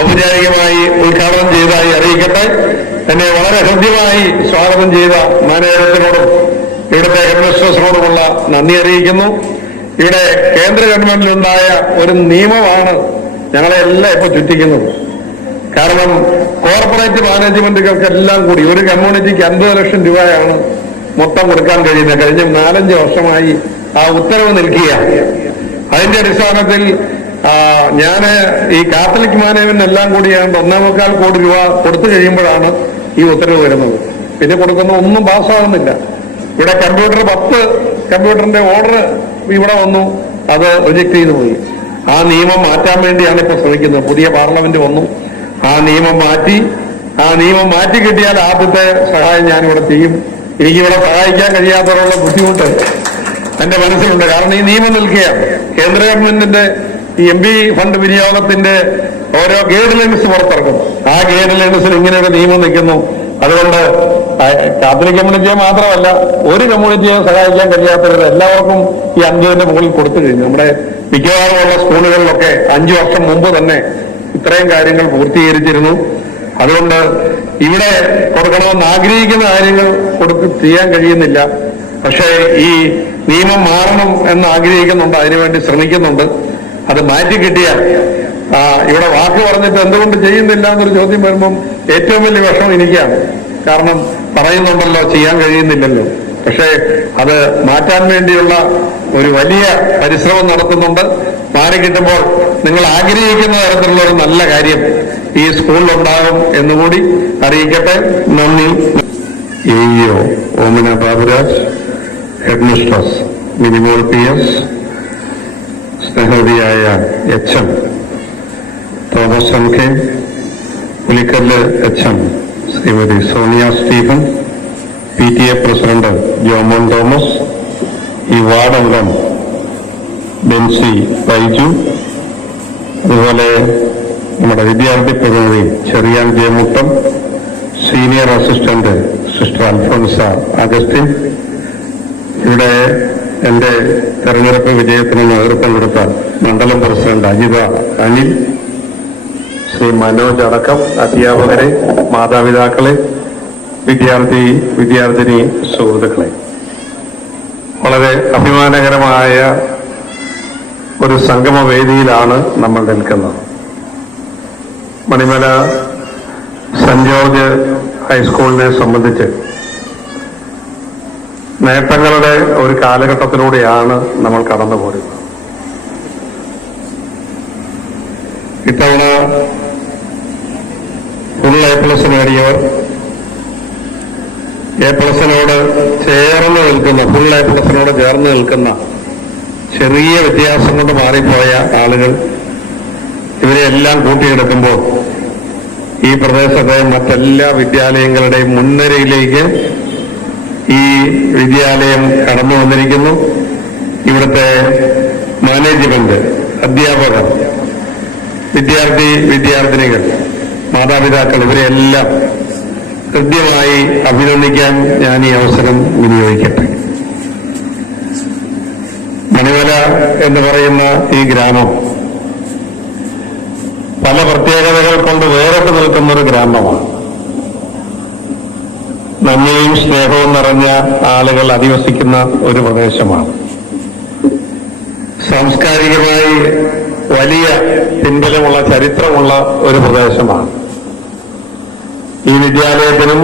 ഔപചാരികമായി ഉദ്ഘാടനം ചെയ്തതായി അറിയിക്കട്ടെ. എന്നെ വളരെ ഹൃദ്യമായി സ്വാഗതം ചെയ്ത മാനേജത്തിനോടും ഇവിടുത്തെ ഹെഡ്മിനിസ്ട്രേഷനോടുമുള്ള നന്ദി അറിയിക്കുന്നു. ഇവിടെ കേന്ദ്ര ഗവൺമെന്റിലുണ്ടായ ഒരു നിയമമാണ് ഞങ്ങളെ എല്ലാം ഇപ്പൊ ചുറ്റിക്കുന്നത്. കാരണം കോർപ്പറേറ്റ് മാനേജ്മെന്റുകൾക്കെല്ലാം കൂടി ഒരു കമ്മ്യൂണിറ്റിക്ക് 50 ലക്ഷം രൂപയാണ് മൊത്തം കൊടുക്കാൻ കഴിയുന്നത്. കഴിഞ്ഞ 4-5 വർഷമായി ആ ഉത്തരവ് നിൽക്കുകയാണ്. അതിന്റെ അടിസ്ഥാനത്തിൽ ഞാന് ഈ കാത്തലിക് മാനേജ്മെന്റ് എല്ലാം കൂടി ഏതാണ്ട് 1.25 കോടി രൂപ കൊടുത്തു കഴിയുമ്പോഴാണ് ഈ ഉത്തരവ് വരുന്നത്. പിന്നെ കൊടുക്കുന്ന ഒന്നും പാസ്സാകുന്നില്ല. ഇവിടെ 10 കമ്പ്യൂട്ടറിന്റെ ഓർഡർ ഇവിടെ വന്നു, അത് റിജക്ട് ചെയ്തു പോയി. ആ നിയമം മാറ്റാൻ വേണ്ടിയാണ് ഇപ്പൊ ശ്രമിക്കുന്നത്. പുതിയ പാർലമെന്റ് വന്നു, ആ നിയമം മാറ്റി കിട്ടിയാൽ ആദ്യത്തെ സഹായം ഞാനിവിടെ ചെയ്യും. എനിക്കിവിടെ സഹായിക്കാൻ കഴിയാത്തവരുള്ള ബുദ്ധിമുട്ട് എന്റെ മനസ്സിലുണ്ട്. കാരണം ഈ നിയമം നിൽക്കുകയാണ്. കേന്ദ്ര ഗവൺമെന്റിന്റെ ഈ MP ഫണ്ട് വിനിയോഗത്തിന്റെ ഓരോ ഗൈഡ് ലൈൻസ് പുറത്തിറക്കും. ആ ഗൈഡ് ലൈൻസിൽ ഇങ്ങനെയൊരു നിയമം നിൽക്കുന്നു. അതുകൊണ്ട് കാത്തലിക് കമ്മ്യൂണിറ്റിയെ മാത്രമല്ല, ഒരു കമ്മ്യൂണിറ്റിയെ സഹായിക്കാൻ കഴിയാത്തവർ എല്ലാവർക്കും ഈ 5 മുകളിൽ കൊടുത്തു കഴിഞ്ഞു. നമ്മുടെ മിക്കവാറുമുള്ള സ്കൂളുകളിലൊക്കെ 5 വർഷം മുമ്പ് തന്നെ ഇത്രയും കാര്യങ്ങൾ പൂർത്തീകരിച്ചിരുന്നു. അതുകൊണ്ട് ഇവിടെ കൊടുക്കണമെന്ന് ആഗ്രഹിക്കുന്ന കാര്യങ്ങൾ ചെയ്യാൻ കഴിയുന്നില്ല. പക്ഷേ ഈ നിയമം മാറണം എന്ന് ആഗ്രഹിക്കുന്നുണ്ട്, അതിനുവേണ്ടി ശ്രമിക്കുന്നുണ്ട്. അത് മാറ്റി കിട്ടിയാൽ ഇവിടെ വാക്ക് പറഞ്ഞിട്ട് എന്തുകൊണ്ട് ചെയ്യുന്നില്ല എന്നൊരു ചോദ്യം വരുമ്പം ഏറ്റവും വലിയ വിഷമം എനിക്കാണ്. കാരണം പറയുന്നുണ്ടല്ലോ, ചെയ്യാൻ കഴിയുന്നില്ലല്ലോ. പക്ഷേ അത് മാറ്റാൻ വേണ്ടിയുള്ള ഒരു വലിയ പരിശ്രമം നടത്തുന്നുണ്ട്. മാറിക്കിട്ടുമ്പോൾ നിങ്ങൾ ആഗ്രഹിക്കുന്ന തരത്തിലുള്ള ഒരു നല്ല കാര്യം ഈ സ്കൂളിലുണ്ടാകും എന്നുകൂടി അറിയിക്കട്ടെ. നന്ദി. AEO Omana Baburaj, headmistress Minimol PS, സ്നേഹവതിയായ HM Thomas MK, Pulikkal HM Shrimati Sonia Stephen, PTA president Jomon Thomas, ഈ വാർഡ് അംഗം ബെൻസി ബൈജു, അതുപോലെ നമ്മുടെ വിദ്യാർത്ഥി പ്രതിനിധി Cherian J. Muttam, senior assistant sister Alphonsa Augustine, ഇവിടെ എന്റെ തെരഞ്ഞെടുപ്പ് വിജയത്തിന് നേതൃത്വം കൊടുത്ത മണ്ഡലം പ്രസിഡന്റ് അജിത അനിൽ, ശ്രീ മനോജ് അടക്കം അധ്യാപകരെ, മാതാപിതാക്കളെ, വിദ്യാർത്ഥിനി സുഹൃത്തുക്കളെ, വളരെ അഭിമാനകരമായ ഒരു സംഗമവേദിയിലാണ് നമ്മൾ നിൽക്കുന്നത്. മണിമല സെന്റ് ജോർജ് ഹൈസ്കൂളിനെ സംബന്ധിച്ച് നേട്ടങ്ങളുടെ ഒരു കാലഘട്ടത്തിലൂടെയാണ് നമ്മൾ കടന്നു പോരുന്നത്. ഇത്തവണ ഫുൾ A+ നേടിയവർ, A+നോട് ചേർന്ന് നിൽക്കുന്ന, ഫുൾ A+നോട് ചേർന്ന് നിൽക്കുന്ന ചെറിയ വ്യത്യാസം കൊണ്ട് മാറിപ്പോയ ആളുകൾ, ഇവരെല്ലാം കൂട്ടിയെടുക്കുമ്പോൾ ഈ പ്രദേശത്തെ മറ്റെല്ലാ വിദ്യാലയങ്ങളുടെയും മുൻനിരയിലേക്ക് ഈ വിദ്യാലയം കടന്നു വന്നിരിക്കുന്നു. ഇവിടുത്തെ മാനേജ്മെന്റ്, അധ്യാപകർ, വിദ്യാർത്ഥിനികൾ, മാതാപിതാക്കൾ, ഇവരെല്ലാം കൃത്യമായി അഭിനന്ദിക്കാൻ ഞാൻ ഈ അവസരം വിനിയോഗിക്കട്ടെ. മണിമല എന്ന് പറയുന്ന ഈ ഗ്രാമം പല പ്രത്യേകതകൾ കൊണ്ട് വേറിട്ട് നിൽക്കുന്ന ഒരു ഗ്രാമമാണ്. നന്ദിയും സ്നേഹവും നിറഞ്ഞ ആളുകൾ അധിവസിക്കുന്ന ഒരു പ്രദേശമാണ്. സാംസ്കാരികമായി വലിയ പിൻബലമുള്ള ചരിത്രമുള്ള ഒരു പ്രദേശമാണ്. ഈ വിദ്യാലയത്തിനും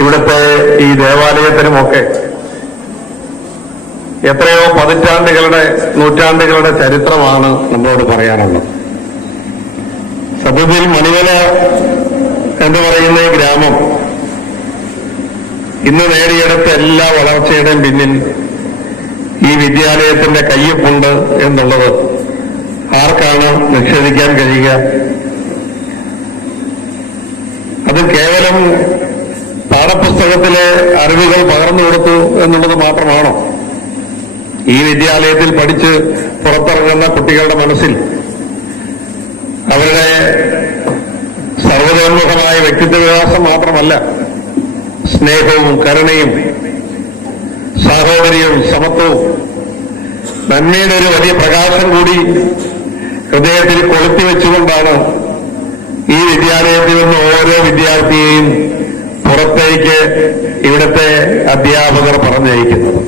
ഇവിടുത്തെ ഈ ദേവാലയത്തിനുമൊക്കെ എത്രയോ നൂറ്റാണ്ടുകളുടെ ചരിത്രമാണ് നമ്മളോട് പറയാനുള്ളത്. സത്യത്തിൽ മണിമല എന്ന് പറയുന്ന ഈ ഗ്രാമം ഇന്ന് നേടിയെടുത്ത എല്ലാ വളർച്ചയുടെയും പിന്നിൽ ഈ വിദ്യാലയത്തിന്റെ കയ്യൊപ്പുണ്ട് എന്നുള്ളത് ആർക്കാണ് നിഷേധിക്കാൻ കഴിയുക? അത് കേവലം പാഠപുസ്തകത്തിലെ അറിവുകൾ പകർന്നു കൊടുത്തു എന്നുള്ളത് മാത്രമാണോ? ഈ വിദ്യാലയത്തിൽ പഠിച്ച് പുറത്തിറങ്ങുന്ന കുട്ടികളുടെ മനസ്സിൽ അവരുടെ സർവ്വതോന്മുഖമായ വ്യക്തിത്വ വികാസം മാത്രമല്ല, സ്നേഹവും കരുണയും സാഹോദര്യവും സമത്വവും നന്മയുടെ ഒരു വലിയ പ്രകാശം കൂടി ഹൃദയത്തിൽ കൊളുത്തിവെച്ചുകൊണ്ടാണ് ഈ വിദ്യാലയത്തിൽ നിന്ന് ഓരോ വിദ്യാർത്ഥിയെയും പുറത്തേക്ക് ഇവിടുത്തെ അധ്യാപകർ പറഞ്ഞയക്കുന്നത്.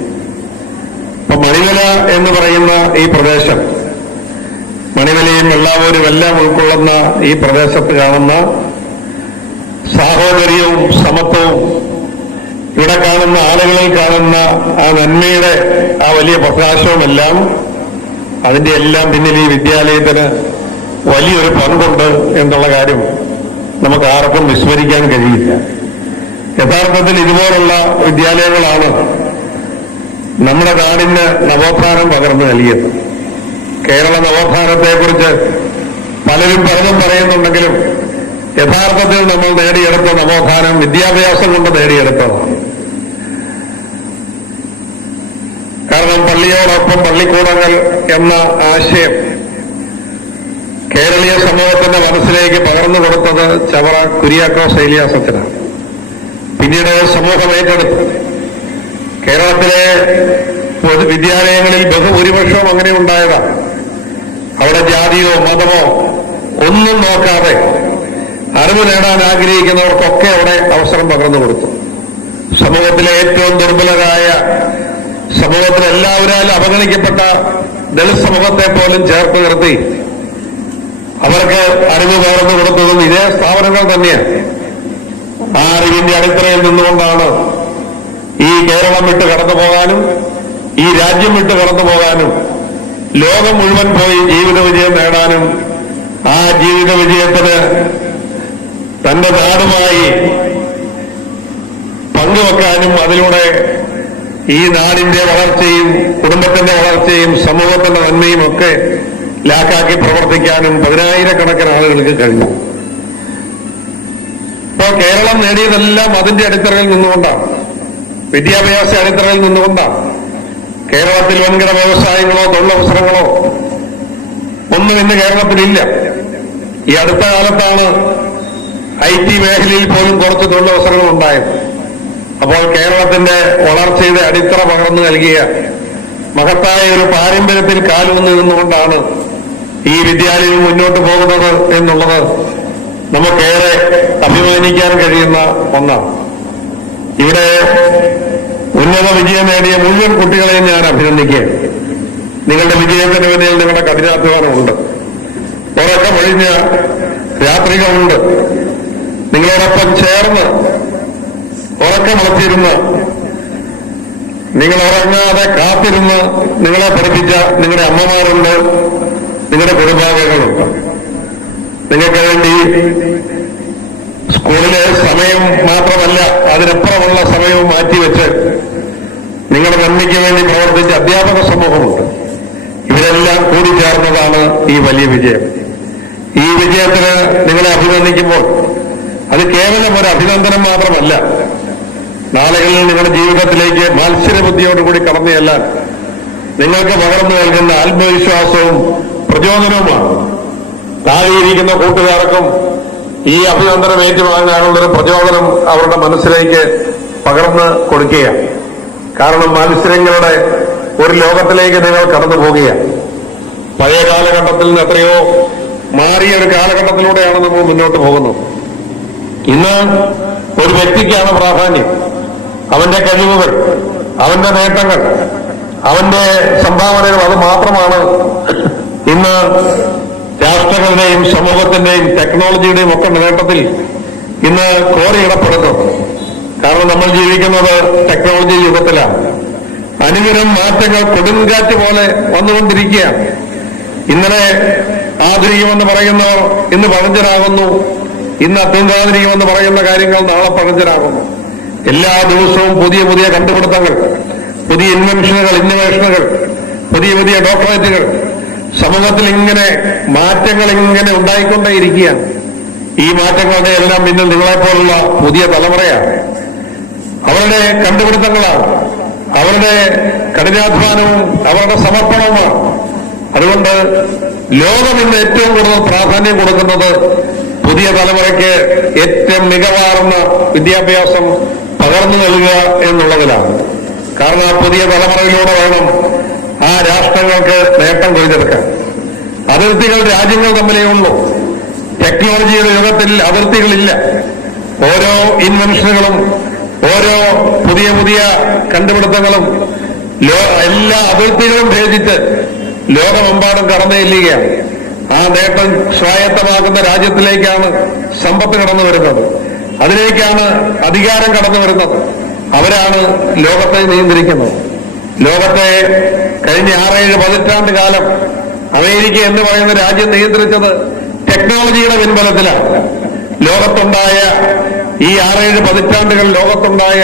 അപ്പൊ മണിമല എന്ന് പറയുന്ന ഈ പ്രദേശം, മണിമലയും എല്ലാവരും എല്ലാം ഉൾക്കൊള്ളുന്ന ഈ പ്രദേശത്ത് കാണുന്ന സാഹോദര്യവും സമത്വവും, ഇവിടെ കാണുന്ന ആളുകളിൽ കാണുന്ന ആ നന്മയുടെ ആ വലിയ പ്രകാശവുമെല്ലാം അതിന്റെ എല്ലാം പിന്നിൽ ഈ വിദ്യാലയത്തിന് വലിയൊരു പങ്കുണ്ട് എന്നുള്ള കാര്യം നമുക്ക് ആർക്കും വിസ്മരിക്കാൻ കഴിയില്ല. യഥാർത്ഥത്തിൽ ഇതുപോലുള്ള വിദ്യാലയങ്ങളാണ് നമ്മുടെ നാടിന് നവോത്ഥാനം പകർന്നു നൽകിയത്. കേരള നവോത്ഥാനത്തെക്കുറിച്ച് പലരും പലതും പറയുന്നുണ്ടെങ്കിലും യഥാർത്ഥത്തിൽ നമ്മൾ നേടിയെടുത്ത നവോത്ഥാനം വിദ്യാഭ്യാസം കൊണ്ട് നേടിയെടുത്തതാണ്. കാരണം പള്ളിയോടൊപ്പം പള്ളിക്കൂടങ്ങൾ എന്ന ആശയം കേരളീയ സമൂഹത്തിന്റെ മനസ്സിലേക്ക് പകർന്നു കൊടുത്തത് ചവറ കുര്യാക്കോസ് ഏലിയാസ് അച്ഛനാണ്. പിന്നീട് സമൂഹം ഏറ്റെടുത്തു. കേരളത്തിലെ പൊതുവിദ്യാലയങ്ങളിൽ ബഹുഭൂരിപക്ഷവും അങ്ങനെ ഉണ്ടായതാണ്. അവിടെ ജാതിയോ മതമോ ഒന്നും നോക്കാതെ അറിവ് നേടാൻ ആഗ്രഹിക്കുന്നവർക്കൊക്കെ അവിടെ അവസരം പകർന്നു കൊടുത്തു. സമൂഹത്തിലെ ഏറ്റവും ദുർബലരായ, സമൂഹത്തിൽ എല്ലാവരാലും അവഗണിക്കപ്പെട്ട ദളിത് സമൂഹത്തെ പോലും ചേർത്ത് നിർത്തി അവർക്ക് അറിവ് പകർന്നു കൊടുത്തതും ഇതേ സ്ഥാപനങ്ങൾ തന്നെയാണ്. ആ അറിവിന്റെ അടിത്തറയിൽ നിന്നുകൊണ്ടാണ് ഈ കേരളം വിട്ട് കടന്നു പോകാനും ഈ രാജ്യം വിട്ട് കടന്നു പോകാനും ലോകം മുഴുവൻ പോയി ജീവിത വിജയം നേടാനും ആ ജീവിത വിജയത്തിന് തന്റെ നാടുമായി പങ്കുവെക്കാനും അതിലൂടെ ഈ നാടിന്റെ വളർച്ചയും കുടുംബത്തിന്റെ വളർച്ചയും സമൂഹത്തിന്റെ നന്മയും ഒക്കെ ലാക്കാക്കി പ്രവർത്തിക്കാനും പതിനായിരക്കണക്കിന് ആളുകൾക്ക് കഴിഞ്ഞു. ഇപ്പോൾ കേരളം നേടിയതെല്ലാം അതിന്റെ അടിത്തറയിൽ നിന്നുകൊണ്ടാണ്, വിദ്യാഭ്യാസ അടിത്തറയിൽ നിന്നുകൊണ്ടാണ്. കേരളത്തിൽ വൻകിട വ്യവസായങ്ങളോ തൊഴിലവസരങ്ങളോ ഒന്നും ഇന്ന് കേരളത്തിലില്ല. ഈ അടുത്ത കാലത്താണ് IT മേഖലയിൽ പോലും കുറച്ച് തൊഴിലവസരങ്ങൾ ഉണ്ടായത്. അപ്പോൾ കേരളത്തിന്റെ വളർച്ചയുടെ അടിത്തറ പകർന്നു നൽകിയ മഹത്തായ ഒരു പാരമ്പര്യത്തിൽ കാലൂന്നി നിന്നുകൊണ്ടാണ് ഈ വിദ്യാലയം മുന്നോട്ട് പോകുന്നത് എന്നുള്ളത് നമുക്കേറെ അഭിമാനിക്കാൻ കഴിയുന്ന ഒന്നാണ്. ഇവിടെ ഉന്നത വിജയം നേടിയ മുഴുവൻ കുട്ടികളെയും ഞാൻ അഭിനന്ദിക്കുകയാണ്. നിങ്ങളുടെ വിജയത്തിന് പിന്നിൽ നിങ്ങളുടെ കഠിനാധ്വാനമുണ്ട്, ഉറക്കമൊഴിഞ്ഞ രാത്രികളുണ്ട്, നിങ്ങളോടൊപ്പം ചേർന്ന് ഉറക്കമളച്ചിരുന്ന് നിങ്ങൾ ഉറങ്ങാതെ കാത്തിരുന്ന് നിങ്ങളെ പഠിപ്പിച്ച നിങ്ങളുടെ അമ്മമാരുണ്ട്, നിങ്ങളുടെ കുടുംബാംഗങ്ങളുണ്ട്. നിങ്ങൾക്ക് വേണ്ടി സ്കൂളിലെ സമയം മാത്രമല്ല അതിനപ്പുറമുള്ള സമയവും മാറ്റിവെച്ച് നിങ്ങളുടെ നന്മയ്ക്ക് വേണ്ടി പ്രവർത്തിച്ച അധ്യാപക സമൂഹമുണ്ട്. ഇവരെല്ലാം കൂടിച്ചേർന്നതാണ് ഈ വലിയ വിജയം. ഈ വിജയത്തിന് നിങ്ങളെ അഭിനന്ദിക്കുമ്പോൾ അത് കേവലം ഒരു അഭിനന്ദനം മാത്രമല്ല, നാളുകളിൽ നിങ്ങളുടെ ജീവിതത്തിലേക്ക് മത്സരബുദ്ധിയോടുകൂടി കടന്നു ചെല്ലാൻ നിങ്ങൾക്ക് പകർന്നു നൽകുന്ന ആത്മവിശ്വാസവും പ്രചോദനവുമാണ്. താഴെയിരിക്കുന്ന കൂട്ടുകാർക്കും ഈ അഭിനന്ദനം ഏറ്റുവാങ്ങാനുള്ളൊരു പ്രചോദനം അവരുടെ മനസ്സിലേക്ക് പകർന്ന് കൊടുക്കുകയാണ്. കാരണം മത്സരങ്ങളുടെ ഒരു ലോകത്തിലേക്ക് നിങ്ങൾ കടന്നു പോകുകയാണ്. പഴയ കാലഘട്ടത്തിൽ നിന്ന് എത്രയോ മാറിയ ഒരു കാലഘട്ടത്തിലൂടെയാണ് നമ്മൾ മുന്നോട്ട് പോകുന്നത്. ഇന്ന് ഒരു വ്യക്തിക്കാണ് പ്രാധാന്യം. അവന്റെ കഴിവുകൾ, അവന്റെ നേട്ടങ്ങൾ, അവന്റെ സംഭാവനകൾ, അത് മാത്രമാണ് ഇന്ന് രാഷ്ട്രങ്ങളുടെയും സമൂഹത്തിന്റെയും ടെക്നോളജിയുടെയും ഒക്കെ നേട്ടത്തിൽ ഇന്ന് കോറിയിടപ്പെടുന്നത്. കാരണം നമ്മൾ ജീവിക്കുന്നത് ടെക്നോളജി യുഗത്തിലാണ്. അനുദിനം മാറ്റങ്ങൾ കൊടുങ്കാറ്റ് പോലെ വന്നുകൊണ്ടിരിക്കുകയാണ്. ഇന്നലെ ആധുനികമെന്ന് പറയുന്നവർ ഇന്ന് പഴഞ്ചനാകുന്നു, ഇന്ന് അത്യന്താധുനികമെന്ന് പറയുന്ന കാര്യങ്ങൾ നാളെ പഴഞ്ചനാകുന്നു. എല്ലാ ദിവസവും പുതിയ പുതിയ കണ്ടുപിടുത്തങ്ങൾ, പുതിയ ഇന്നോവേഷനുകൾ, പുതിയ പുതിയ ഡോക്ടറേറ്റുകൾ, സമൂഹത്തിൽ ഇങ്ങനെ മാറ്റങ്ങൾ ഇങ്ങനെ ഉണ്ടായിക്കൊണ്ടേയിരിക്കുകയാണ്. ഈ മാറ്റങ്ങളുടെ എല്ലാം പിന്നിൽ നിങ്ങളെപ്പോലുള്ള പുതിയ തലമുറയാണ്. അവരുടെ കണ്ടുപിടുത്തങ്ങളാണ്, അവരുടെ കഠിനാധ്വാനവും അവരുടെ സമർപ്പണവുമാണ്. അതുകൊണ്ട് ലോകം ഇന്ന് ഏറ്റവും കൂടുതൽ പ്രാധാന്യം കൊടുക്കുന്നത് പുതിയ തലമുറയ്ക്ക് ഏറ്റവും മികവാർന്ന വിദ്യാഭ്യാസം പകർന്നു നൽകുക എന്നുള്ളതിലാണ്. കാരണം ആ പുതിയ തലമുറയിലൂടെ വേണം ആ രാഷ്ട്രങ്ങൾക്ക് നേട്ടം കൊയ്തെടുക്കാൻ. അതിർത്തികൾ രാജ്യങ്ങൾ തമ്മിലേ ഉള്ളൂ. ടെക്നോളജിയുടെ യുഗത്തിൽ അതിർത്തികളില്ല. ഓരോ ഇൻവെൻഷനുകളും ഓരോ പുതിയ പുതിയ കണ്ടുപിടുത്തങ്ങളും എല്ലാ അതിർത്തികളും ഭേദിച്ച് ലോകമെമ്പാടും കടന്നു ചെല്ലുകയാണ്. ആ നേട്ടം സ്വായത്തമാക്കുന്ന രാജ്യത്തിലേക്കാണ് സമ്പത്ത് കടന്നു വരുന്നത്, അതിലേക്കാണ് അധികാരം കടന്നു വരുന്നത്. അവരാണ് ലോകത്തെ നിയന്ത്രിക്കുന്നത്. ലോകത്തെ കഴിഞ്ഞ 6-7 പതിറ്റാണ്ട് കാലം അമേരിക്ക എന്ന് പറയുന്ന രാജ്യം നിയന്ത്രിച്ചത് ടെക്നോളജിയുടെ പിൻബലത്തിലാണ്. ലോകത്തുണ്ടായ ഈ 6-7 പതിറ്റാണ്ടുകൾ ലോകത്തുണ്ടായ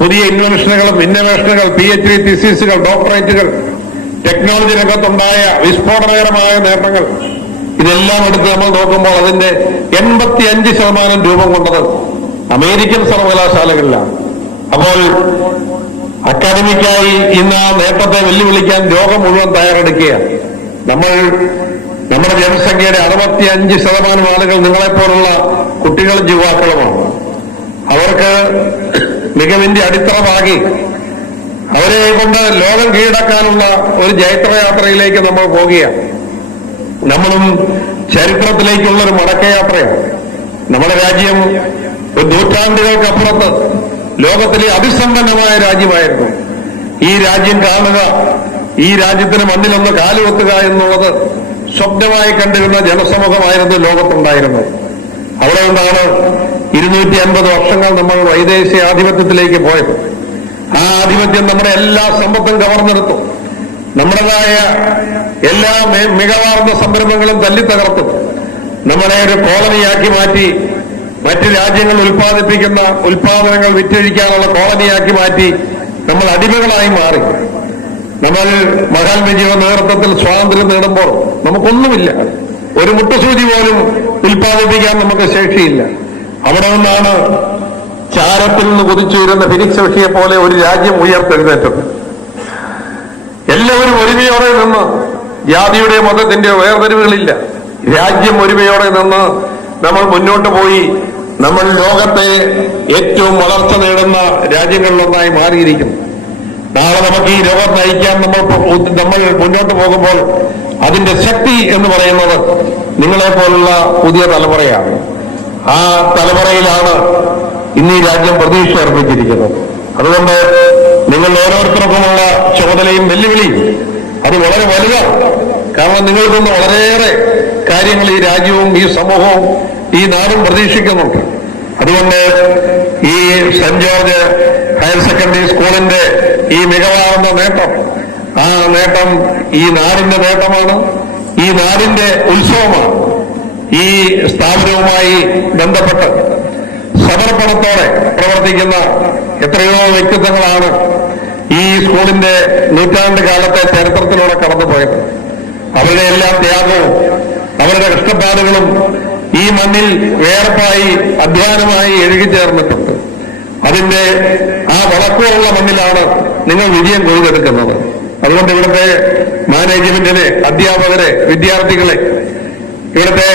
പുതിയ ഇന്നോവേഷനുകൾ, PhD തീസിസുകൾ, ഡോക്ടറേറ്റുകൾ, ടെക്നോളജി രംഗത്തുണ്ടായ വിസ്ഫോടനകരമായ നേട്ടങ്ങൾ, ഇതെല്ലാം എടുത്ത് നമ്മൾ നോക്കുമ്പോൾ അതിന്റെ 85% രൂപം കൊണ്ടത് അമേരിക്കൻ സർവകലാശാലകളിലാണ്. അപ്പോൾ അക്കാദമിക്കായി ഇന്ന് ആ നേട്ടത്തെ വെല്ലുവിളിക്കാൻ ലോകം മുഴുവൻ തയ്യാറെടുക്കുകയാണ്. നമ്മുടെ ജനസംഖ്യയുടെ 65% ആളുകൾ നിങ്ങളെപ്പോലുള്ള കുട്ടികളും യുവാക്കളുമാണ്. അവർക്ക് മികവിന്റെ അടിത്തറ പാകി അവരെ കൊണ്ട് ലോകം കീഴടക്കാനുള്ള ഒരു ജൈത്രയാത്രയിലേക്ക് നമ്മൾ പോകുകയാണ്. നമ്മളും ചരിത്രത്തിലേക്കുള്ള ഒരു മടക്കയാത്രയാണ്. നമ്മുടെ രാജ്യം ഒരു നൂറ്റാണ്ടുകൾക്കപ്പുറത്ത് ലോകത്തിലെ അതിസമ്പന്നമായ രാജ്യമായിരുന്നു. ഈ രാജ്യം കാണുക, ഈ രാജ്യത്തിന് മണ്ണിലൊന്ന് കാലുവെത്തുക എന്നുള്ളത് സ്വപ്നമായി കണ്ടിരുന്ന ജനസമൂഹമായിരുന്നു ലോകത്തുണ്ടായിരുന്നത്. അവിടെ നിന്നാണ് 250 വർഷങ്ങൾ നമ്മൾ വൈദേശിക ആധിപത്യത്തിലേക്ക് പോയത്. ആ ആധിപത്യം നമ്മുടെ എല്ലാ സമ്പത്തും കവർന്നെടുത്തു. നമ്മുടേതായ എല്ലാ മികവാർന്ന സംരംഭങ്ങളും തല്ലിത്തകർത്തു. നമ്മളെ ഒരു കോളനിയാക്കി മാറ്റി, മറ്റ് രാജ്യങ്ങൾ ഉൽപ്പാദിപ്പിക്കുന്ന ഉൽപാദനങ്ങൾ വിറ്റഴിക്കാനുള്ള കോളനിയാക്കി മാറ്റി നമ്മൾ അടിമകളായി മാറി. നമ്മൾ മഹാത്മജിയുടെ നേതൃത്വത്തിൽ സ്വാതന്ത്ര്യം നേടുമ്പോൾ നമുക്കൊന്നുമില്ല, ഒരു മുട്ടുസൂചി പോലും ഉൽപ്പാദിപ്പിക്കാൻ നമുക്ക് ശേഷിയില്ല. അവിടെ നിന്നാണ് ചാരത്തിൽ നിന്ന് കുതിച്ചുയരുന്ന ഫിനിക്സ് പക്ഷിയെ പോലെ ഒരു രാജ്യം ഉയർത്തെഴുന്നേറ്റത്. എല്ലാവരും ഒരുമയോടെ നിന്ന്, ജാതിയുടെ മതത്തിന്റെ വേർതിരിവുകളില്ല, രാജ്യം ഒരുമയോടെ നിന്ന് നമ്മൾ മുന്നോട്ട് പോയി നമ്മൾ ലോകത്തെ ഏറ്റവും വളർച്ച നേടുന്ന രാജ്യങ്ങളിലൊന്നായി മാറിയിരിക്കുന്നു. നാളെ നമുക്ക് ഈ ലോകം നയിക്കാൻ നമ്മൾ മുന്നോട്ട് പോകുമ്പോൾ അതിന്റെ ശക്തി എന്ന് പറയുന്നത് നിങ്ങളെപ്പോലുള്ള പുതിയ തലമുറയാണ്. ആ തലമുറയിലാണ് ഇന്ന് ഈ രാജ്യം പ്രതീക്ഷ അർപ്പിച്ചിരിക്കുന്നത്. അതുകൊണ്ട് നിങ്ങൾ ഓരോരുത്തർക്കുമുള്ള ചുമതലയും വെല്ലുവിളിയും അത് വളരെ വലുതാണ്. കാരണം നിങ്ങൾക്കൊന്ന് വളരെയേറെ കാര്യങ്ങൾ ഈ രാജ്യവും ഈ സമൂഹവും ഈ നാടും പ്രതീക്ഷിക്കുന്നുണ്ട്. അതുകൊണ്ട് ഈ സെന്റ് ജോർജ് ഹയർ സെക്കൻഡറി സ്കൂളിന്റെ ഈ മികവാർന്ന നേട്ടം, ആ നേട്ടം ഈ നാടിന്റെ നേട്ടമാണ്, ഈ നാടിന്റെ ഉത്സവമാണ്. ഈ സ്ഥാപനവുമായി ബന്ധപ്പെട്ട് സമർപ്പണത്തോടെ പ്രവർത്തിക്കുന്ന എത്രയോ വ്യക്തിത്വങ്ങളാണ് ഈ സ്കൂളിന്റെ നൂറ്റാണ്ട് കാലത്തെ ചരിത്രത്തിലൂടെ കടന്നുപോയത്. അവരുടെ എല്ലാം ത്യാഗവും അവരുടെ കഷ്ടപ്പാടുകളും ഈ മണ്ണിൽ വേർപ്പായി അധ്വാനമായി എഴുകിച്ചേർന്നിട്ടുണ്ട്. അതിന്റെ ആ വളക്കുള്ള മണ്ണിലാണ് നിങ്ങൾ വിജയം കൊയ്തെടുക്കുന്നത്. അതുകൊണ്ട് ഇവിടുത്തെ മാനേജ്മെന്റിനെ, അധ്യാപകരെ, വിദ്യാർത്ഥികളെ, ഇവിടുത്തെ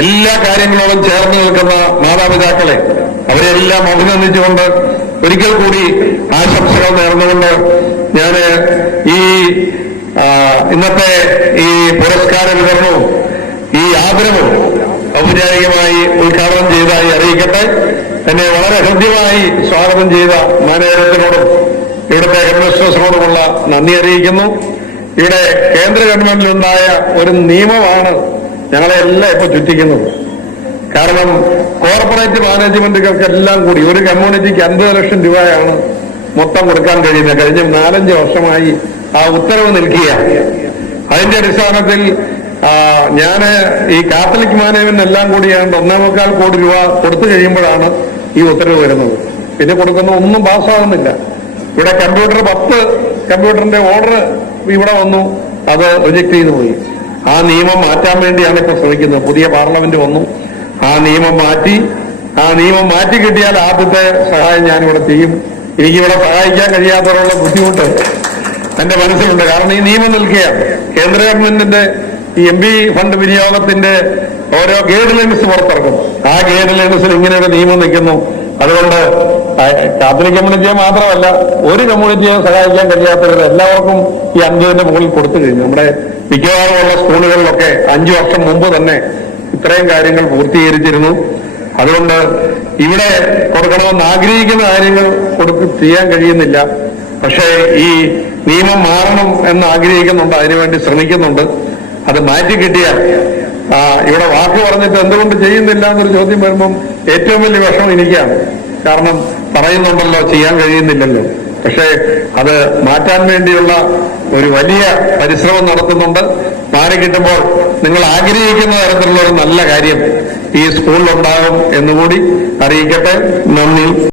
എല്ലാ കാര്യങ്ങളോടും ചേർന്ന് നിൽക്കുന്ന മാതാപിതാക്കളെ, അവരെല്ലാം അഭിനന്ദിച്ചുകൊണ്ട് ഒരിക്കൽ കൂടി ആശംസകൾ നേർന്നുകൊണ്ട് ഞാൻ ഈ ഇന്നത്തെ ഈ പുരസ്കാര വിതരണവും ഈ ആദരവും ഔപചാരികമായി ഉദ്ഘാടനം ചെയ്തതായി അറിയിക്കട്ടെ. എന്നെ വളരെ ഹൃദ്യമായി സ്വാഗതം ചെയ്ത മാനേജത്തിനോടും ഇവിടുത്തെ ഹെഡ്മിസ്ട്രസിനോടുമുള്ള നന്ദി അറിയിക്കുന്നു. ഇവിടെ കേന്ദ്ര ഗവൺമെന്റിലുണ്ടായ ഒരു നിയമമാണ് ഞങ്ങളെ എല്ലാം ഇപ്പൊ ചുറ്റിക്കുന്നത്. കാരണം കോർപ്പറേറ്റ് മാനേജ്മെന്റുകൾക്കെല്ലാം കൂടി ഒരു കമ്മ്യൂണിറ്റിക്ക് 50 ലക്ഷം രൂപയാണ് മൊത്തം കൊടുക്കാൻ കഴിയുന്നത്. കഴിഞ്ഞ 4-5 വർഷമായി ആ ഉത്തരവ് നിൽക്കുകയാണ്. അതിന്റെ അടിസ്ഥാനത്തിൽ ഞാൻ ഈ കാത്തലിക് മാനേജ്മെന്റ് എല്ലാം കൂടിയാണ്ട് 1.25 കോടി രൂപ കൊടുത്തു കഴിയുമ്പോഴാണ് ഈ ഉത്തരവ് വരുന്നത്. പിന്നെ കൊടുക്കുന്ന ഒന്നും പാസ്സാകുന്നില്ല. ഇവിടെ 10 കമ്പ്യൂട്ടറിന്റെ ഓർഡർ ഇവിടെ വന്നു, അത് റിജക്ട് ചെയ്തു പോയി. ആ നിയമം മാറ്റാൻ വേണ്ടിയാണ് ഇപ്പൊ ശ്രമിക്കുന്നത്. പുതിയ പാർലമെന്റ് വന്നു, ആ നിയമം മാറ്റി കിട്ടിയാൽ ആദ്യത്തെ സഹായം ഞാനിവിടെ ചെയ്യും. എനിക്കിവിടെ സഹായിക്കാൻ കഴിയാത്തവരുള്ള ബുദ്ധിമുട്ട് എന്റെ മനസ്സിലുണ്ട്. കാരണം ഈ നിയമം നിൽക്കുകയാണ്. കേന്ദ്ര ഗവൺമെന്റിന്റെ ഈ MP ഫണ്ട് വിനിയോഗത്തിന്റെ ഓരോ ഗൈഡ് ലൈൻസ് പുറത്തിറക്കും. ആ ഗൈഡ് ലൈൻസിൽ ഇങ്ങനെയൊരു നിയമം നിൽക്കുന്നു. അതുകൊണ്ട് കാത്തലിക് കമ്മ്യൂണിറ്റിയെ മാത്രമല്ല, ഒരു കമ്മ്യൂണിറ്റിയെ സഹായിക്കാൻ കഴിയാത്തവർ എല്ലാവർക്കും ഈ 5ന്റെ മുകളിൽ കൊടുത്തു കഴിഞ്ഞു. നമ്മുടെ മിക്കവാറുമുള്ള സ്കൂളുകളിലൊക്കെ 5 വർഷം മുമ്പ് തന്നെ ഇത്രയും കാര്യങ്ങൾ പൂർത്തീകരിച്ചിരുന്നു. അതുകൊണ്ട് ഇവിടെ കൊടുക്കണമെന്ന് ആഗ്രഹിക്കുന്ന കാര്യങ്ങൾ ചെയ്യാൻ കഴിയുന്നില്ല. പക്ഷേ ഈ നിയമം മാറണം എന്ന് ആഗ്രഹിക്കുന്നുണ്ട്, അതിനുവേണ്ടി ശ്രമിക്കുന്നുണ്ട്. അത് മാറ്റി കിട്ടിയാൽ ഇവിടെ വാക്ക് പറഞ്ഞിട്ട് എന്തുകൊണ്ട് ചെയ്യുന്നില്ല എന്നൊരു ചോദ്യം വരുമ്പം ഏറ്റവും വലിയ വിഷമം എനിക്കാണ്. കാരണം പറയുന്നുണ്ടല്ലോ, ചെയ്യാൻ കഴിയുന്നില്ലല്ലോ. പക്ഷേ അത് മാറ്റാൻ വേണ്ടിയുള്ള ഒരു വലിയ പരിശ്രമം നടത്തുന്നുണ്ട്. മാറിക്കിട്ടുമ്പോൾ നിങ്ങൾ ആഗ്രഹിക്കുന്ന തരത്തിലുള്ള ഒരു നല്ല കാര്യം ഈ സ്കൂളിലുണ്ടാകും എന്നുകൂടി അറിയിക്കട്ടെ. നന്ദി.